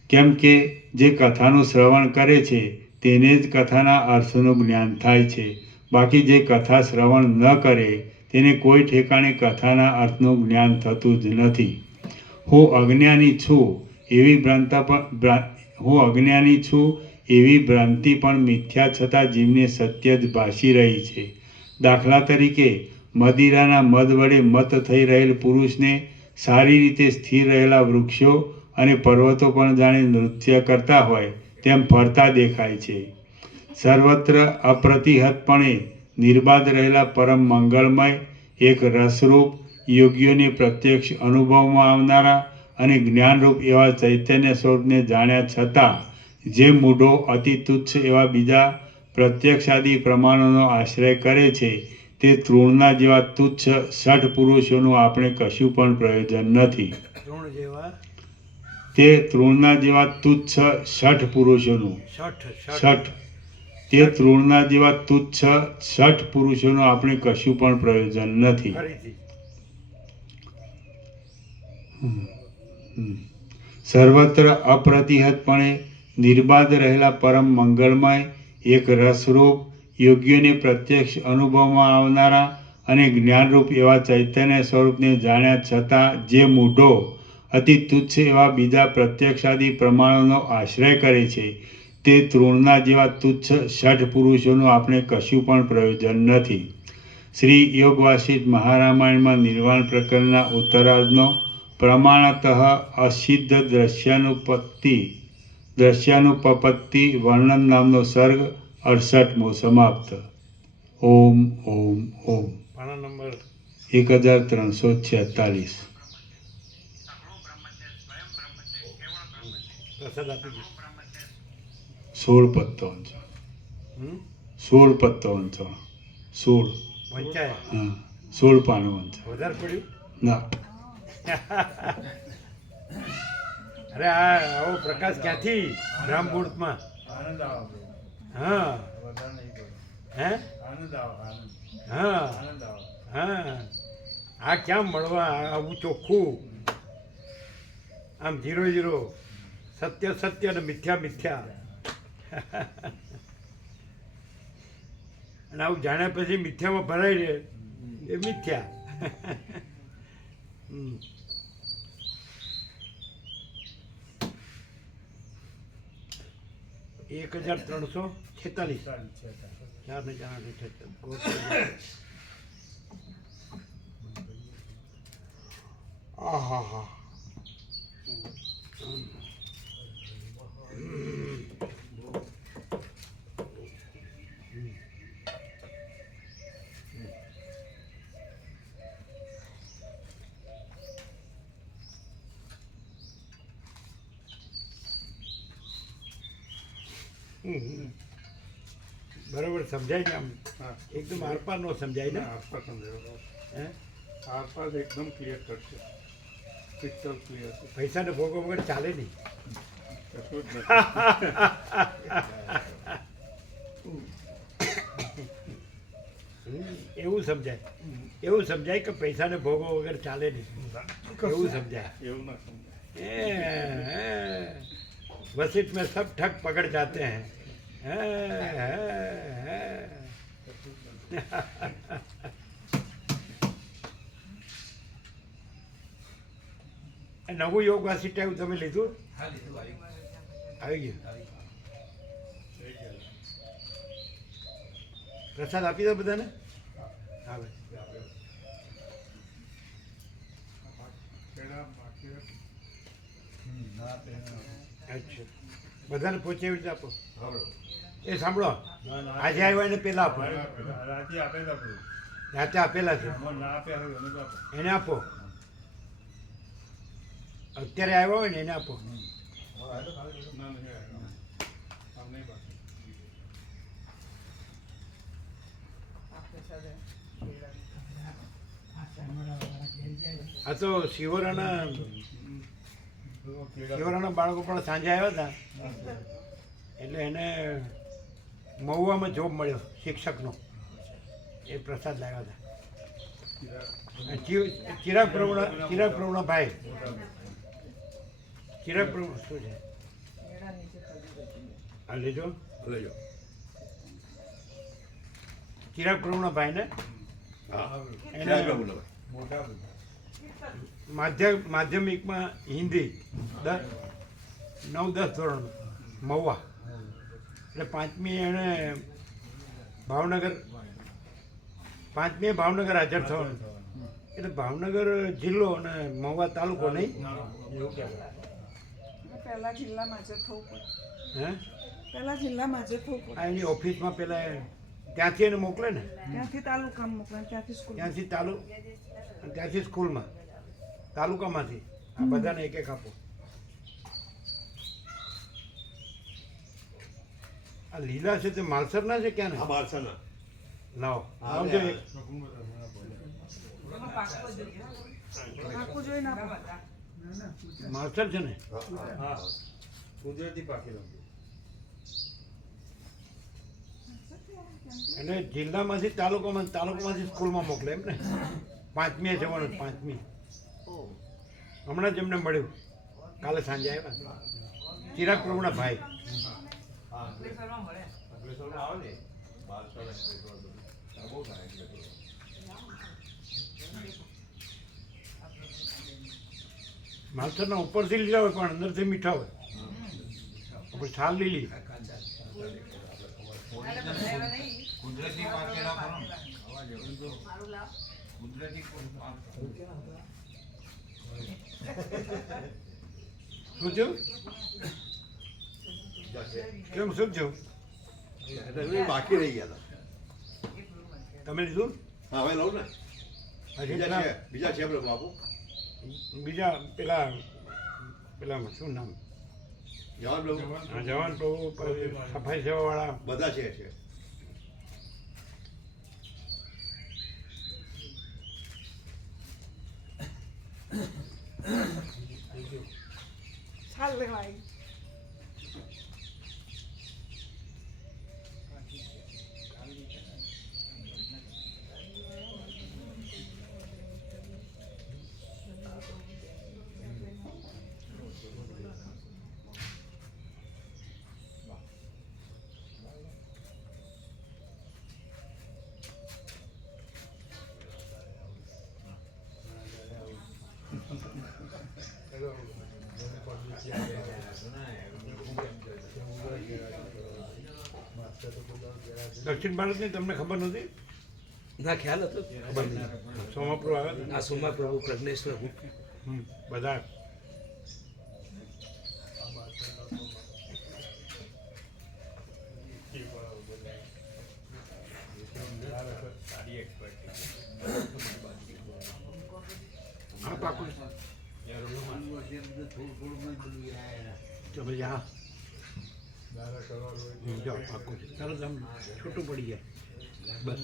કેમ કે જે કથાનું શ્રવણ કરે છે તેને જ કથાના અર્થનું જ્ઞાન થાય છે. બાકી જે કથા શ્રવણ ન કરે તેને કોઈ ઠેકાણે કથાના અર્થનું જ્ઞાન થતું જ નથી. હું અજ્ઞાની છું એવી ભ્રાંતિ પણ મિથ્યા છતાં જીવને સત્ય જ ભાસી રહી છે. દાખલા તરીકે મદિરાના મદ વડે મત થઈ રહેલ પુરુષને સારી રીતે સ્થિર રહેલા વૃક્ષો અને પર્વતો પણ જાણે નૃત્ય કરતા હોય તેમ ફરતા દેખાય છે. સર્વત્ર અપ્રતિહતપણે નિર્બાધ રહેલા પરમ મંગળમય એક રસરૂપ યોગીઓને પ્રત્યક્ષ અનુભવમાં આવનારા અને જ્ઞાનરૂપ એવા ચૈતન્ય સ્વરૂપને જાણ્યા છતાં જે મૂઢો અતિ તુચ્છ એવા બીજા પ્રત્યક્ષાદિ પ્રમાણોનો આશ્રય કરે છે તે તૃણના જેવા તુચ્છ શઠ પુરુષોનું આપણે કશું પણ પ્રયોજન નથી. તે તૃણના જેવા તુચ્છ શઠ પુરુષોનું આપણે કશું પણ પ્રયોજન નથી. સર્વત્ર અપ્રતિહતપણે નિર્બાધ રહેલા પરમ મંગળમય એક રસરૂપ યોગ્યોને પ્રત્યક્ષ અનુભવમાં આવનારા અને જ્ઞાનરૂપ એવા ચૈતન્ય સ્વરૂપને જાણ્યા છતાં જે મૂઢો અતિ તુચ્છ એવા બીજા પ્રત્યક્ષાદી પ્રમાણોનો આશ્રય કરે છે તે તૃણના જેવા તુચ્છ ષઠ પુરુષોનું આપણે કશું પણ પ્રયોજન નથી. શ્રી યોગ વાસિષ્ઠ મહારામાયણમાં નિર્વાણ પ્રકરણના ઉત્તરાર્ધનો પ્રમાણતઃ અસિદ્ધ દ્રશ્યાનુપપત્તિ વર્ણન નામનો સર્ગ 68મો સમાપ્ત. ઓમ ઓમ ઓમ. પાના નંબર 1346. પ્રસાદ આપી દો. 16 પત્તો વાંચો. 16 પત્તો વાંચો. 16. વંચાય હા, 16 પાનું વાંચો. વધારે પડ્યું. ના, અરે આ આવો પ્રકાશ ક્યાંથી બ્રહ્મમુહૂર્તમાં? આનંદ આવે. હા વધારે નહીં પડે. હે આનંદ આવે, આનંદ. હા આનંદ આવે. હા આ ક્યાં મળવા આવું ચોખ્ખું આમ 0-0 સત્ય સત્ય અને મિથ્યા મિથ્યા અને આવું જાણ્યા પછી મિથ્યામાં ભરાઈ રહે એ મિથ્યા. હમ. એક 1346 ચાર ને ચાર 76. આહા હા. બરોબર સમજાય ને આમ એકદમ આરપાર નો સમજાય ને. આસપાસ સમજાયો. હે આસપાસ એકદમ ક્લિયર કરશે. પિક્ચર ક્લિયર છે. પૈસાને ભોગો વગર ચાલે નહીં. કશું જ નથી. એવું સમજાય એવું સમજાય કે પૈસાને ભોગો વગર ચાલે નહીં એવું સમજાય. એવું ના સમજાય. वसिष्ठ में सब ठग पकड़ जाते हैं. નવું યોગ વાસિષ્ઠ આવ્યું તમે લીધું? આવી ગયું. પ્રસાદ આપી દો બધાને. હા ભાઈ. અચ્છા બધાને પહોંચે એવી રીતે આપો. એ સાંભળો આજે આવ્યા એને પહેલા આપો. રાતે આપે તો આપણું. રાતે આપેલા છે ના આપ્યા હોય એને તો આપો. એને આપો. અત્યારે આવ્યા હોય ને એને આપો. ના, નહીં આવ્યો. આમ નહીં પાછું. આ તો શિવરાના બાળકો પણ સાંજે આવ્યા હતા એટલે એને મહુવામાં જોબ મળ્યો શિક્ષકનો. એ પ્રસાદ લાવ્યા હતા. ચિરાગ પ્રભુના ભાઈ. ચિરાગ પ્રભુ શું છે? હા લેજો લેજો. ચિરાગ પ્રભુના ભાઈ ને એને મોટા માધ્યમિકમાં હિન્દી 9-10 ધોરણ મહુવા. એટલે પાંચમી એણે ભાવનગર હાજર થવાનું. એટલે ભાવનગર જિલ્લો અને મહુવા તાલુકો નહીં? એવું કહેવાય. પહેલા જિલ્લામાં જ થવું પડે. હે પહેલા જિલ્લામાં જ થવું પડે. આ એની ઓફિસમાં પેલા ત્યાંથી એને મોકલે ને. ત્યાંથી તાલુકામાં મોકલે, ત્યાંથી સ્કૂલ. ત્યાંથી સ્કૂલમાં તાલુકામાંથી આ બધાને એક એક આપો. આ લીલા છે તે માલસરના છે ક્યાં ને? લાવો આવજો એક. આખું જોઈને આપો. માલસર છે ને? હા કુદરતી પાકેલો. એને જિલ્લામાંથી તાલુકામાંથી સ્કૂલમાં મોકલે એમ ને? પાંચમીએ જવાનું. પાંચમી હમણાં જ એમને મળ્યું, કાલે સાંજે આવ્યા. ચિરાગ પ્રભુના ભાઈ. માલસરના ઉપરથી લીલા હોય પણ અંદરથી મીઠા હોય. પછી છાલ લીલી. કુદરતી પાકેલા ખરો ને? કુદરતી શું થયું? કેમ શું થયું? બાકી રહી ગયા તમે લીધું? હતા. હવે લઉં ને. હજી બીજા છે આપણે બાપુ. બીજા પેલા શું નામ? જવાબ લઉં. હા, જવાન પ્રભુ પછી સફાઈ સેવાવાળા બધા છે. છાલ લેવા આવી. દક્ષિણ ભારતની તમને ખબર નથી? ના ખ્યાલ હતો. ખબર નહીં. સોમાપુર આવ્યા હતા? આ સોમા પ્રભુ પ્રજ્ઞેશ્વર હું બધા હા પાકું. તો પછી હા જાઓ પાકું છે. તરત આમ છૂટું પડી જાય બસ.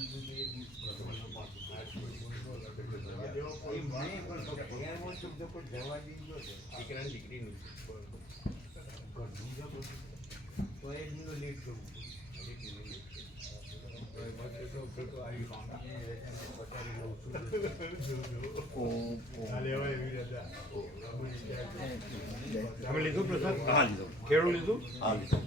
તમે લીધું પ્રસાદ? હા લીધો. કેળું લીધું? હા લીધો.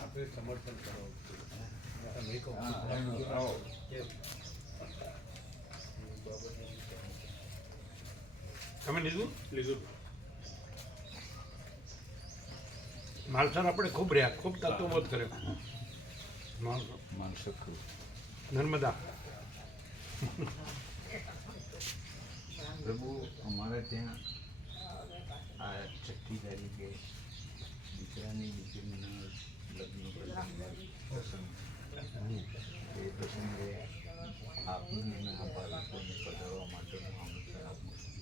આપણે સમર્પણ કરો. તમે લીધું? લીધું. માલસર આપણે ખૂબ રહ્યા, ખૂબ તત્વબોધ કર્યો. માણસો નર્મદા. પ્રભુ અમારે ત્યાં આ 6ઠ્ઠી તારીખે દીકરાની દીકરીના લગ્ન પ્રસંગ એ પ્રસંગે આપને અને આ બાળકોને પધારવા માટેનું આમંત્રણ આપવું છું.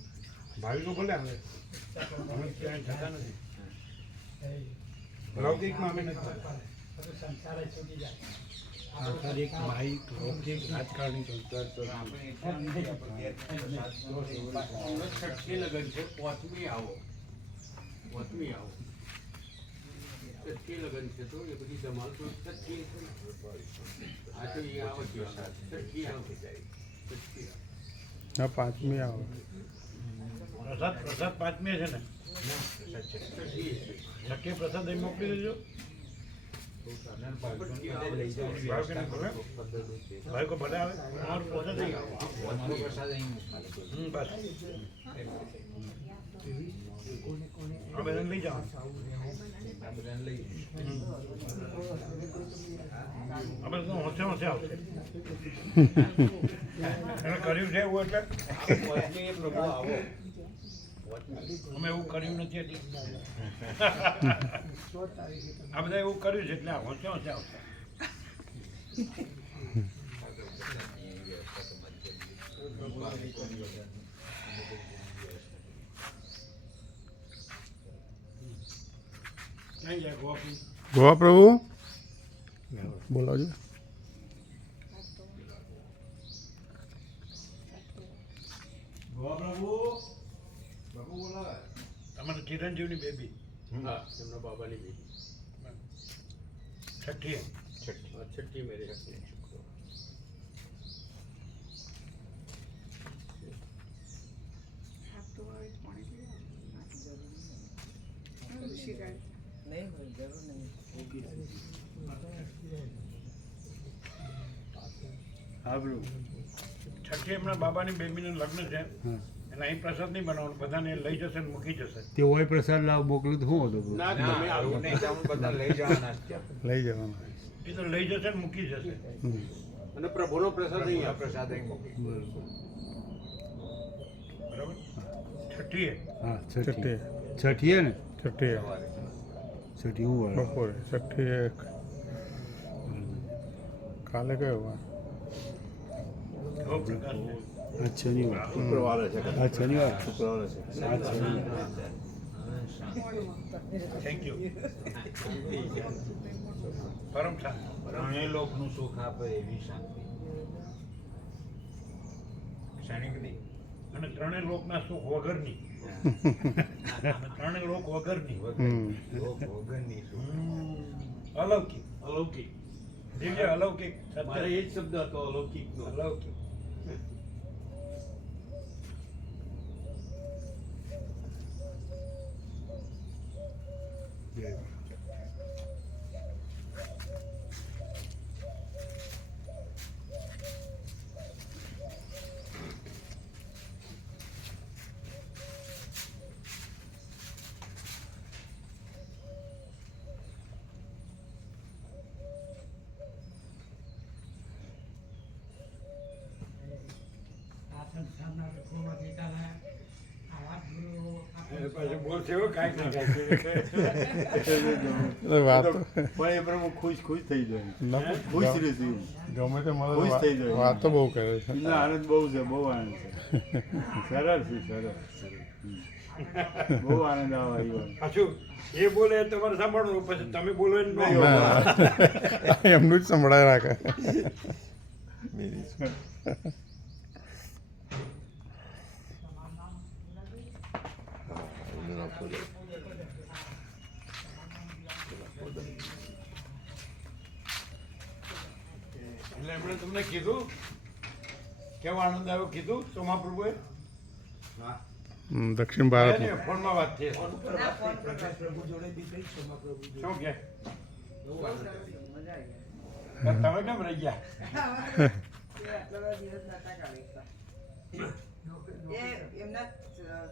ભાવિકો ભલે આવે, અમે ક્યાંય થતા નથી. લૌકિકમાં અમે નથી થતા. સંસારિક, માહિક, લૌકિક, રાજકારણી સંસ્કાર તો છઠ્ઠી લગન છે. પોતમી આવો. છઠ્ઠી લગન છે તો એ બધી ધમાલ તો છઠ્ઠી આ તો એ આવો છઠ્ઠી આવો. હા, 5મી આવે. પ્રસાદ પાંચમી છે ને? છઠ્ઠી પ્રસાદ અહીં મોકલી દેજો. ભાઈ ભલે આવે, અમારો પ્રસાદ અહીં આવો. બસ આ બધાને લઈ જાઓ. અમે તો હોંશે આવશે. એને કર્યું છે એવું એટલે અમે એવું કર્યું નથી હજી. આ બધા એવું કર્યું છે એટલે હોંશે આવશે. ક્યાં જાય ગોપી? ગોવા પ્રભુ બોલાવજો. તમારે ચિરંજીવની બેબી હા, એમના બાબાની બેટી. છઠ્ઠી. છઠ્ઠી મેરેજ હતી. આપણું છઠ્ઠી એમના બાબાની બેબીનું લગ્ન છે હા એટલે અહીં પ્રસાદ નહીં બનાવવાનો બધાને લઈ જશે ને મૂકી જશે તે હોય પ્રસાદ લાવ મોકલું તો શું હતું ના તમે આવો નહીં તમે બધા લઈ જવાના જ ત્યાં. લઈ જવાનું એ તો લઈ જશે ને મૂકી જશે અને પ્રભુનો પ્રસાદ નહીં આ આપે. પ્રસાદ અહીં મોકલી. બરાબર છઠ્ઠીએ હા છઠ્ઠી છઠ્ઠી છઠ્ઠીએ ને છઠ્ઠી છઠ્ઠી હું વાળો બપોરે છઠ્ઠી એક કાલે કયો વાર એવો પ્રકાશ છે આજ શનિવાર શુક્રવારે છે આજ શનિવાર શુક્રવારે છે આજ શનિવાર થેન્ક યુ પરમ શાંત ત્રણેય લોકનું સુખ આપે એવી શાંતિ. ક્ષણિકની. અને ત્રણેય લોકના સુખ વગરની અને ત્રણેય લોક વગરની લોક વગરની સુખ. અલૌકિક અલૌકિક. દિવ્ય અલૌકિક મારે સત્ય એ જ શબ્દ હતો અલૌકિકનો. અલૌકિક પાછું બોલશે હો કાંઈક ને કાંઈક. વાત પણ એ પ્રભુ ખુશ ખુશ થઈ જાય ના, ખુશ રહેશે ગમે તે ખુશ મળે થઈ જાય. વાતો બહુ કરે છે એમનો આનંદ બહુ છે બહુ આનંદ છે સરળ છે સરળ બહુ આનંદ આવે આવ્યો પાછું એ બોલે તમારે સાંભળવું પછી તમે બોલો એને ન નહીં, બોલો. એમનું જ સંભળાય રાખે એટલે એમણે તમને કીધું કેવો આનંદ આવ્યો કીધું સોમાપ્રભુએ દક્ષિણ ભારતમાં એને ફોનમાં વાત થઈ હશે. પ્રકાશ પ્રભુ જોડે બી કઈ ક્ષમા પ્રભુ જોડે શું કે મજા આવી તમે કેમ રહી ગયા એમના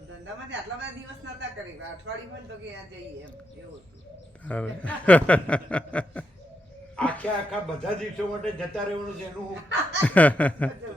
ધંધામાંથી આટલા બધા દિવસ નતા કરી અઠવાડિયું હોય ને તો કે આ જઈએ એમ એવું હતું. અરે આખે આખા બધા દિવસો માટે જતા રહેવાનું છે એનું જતા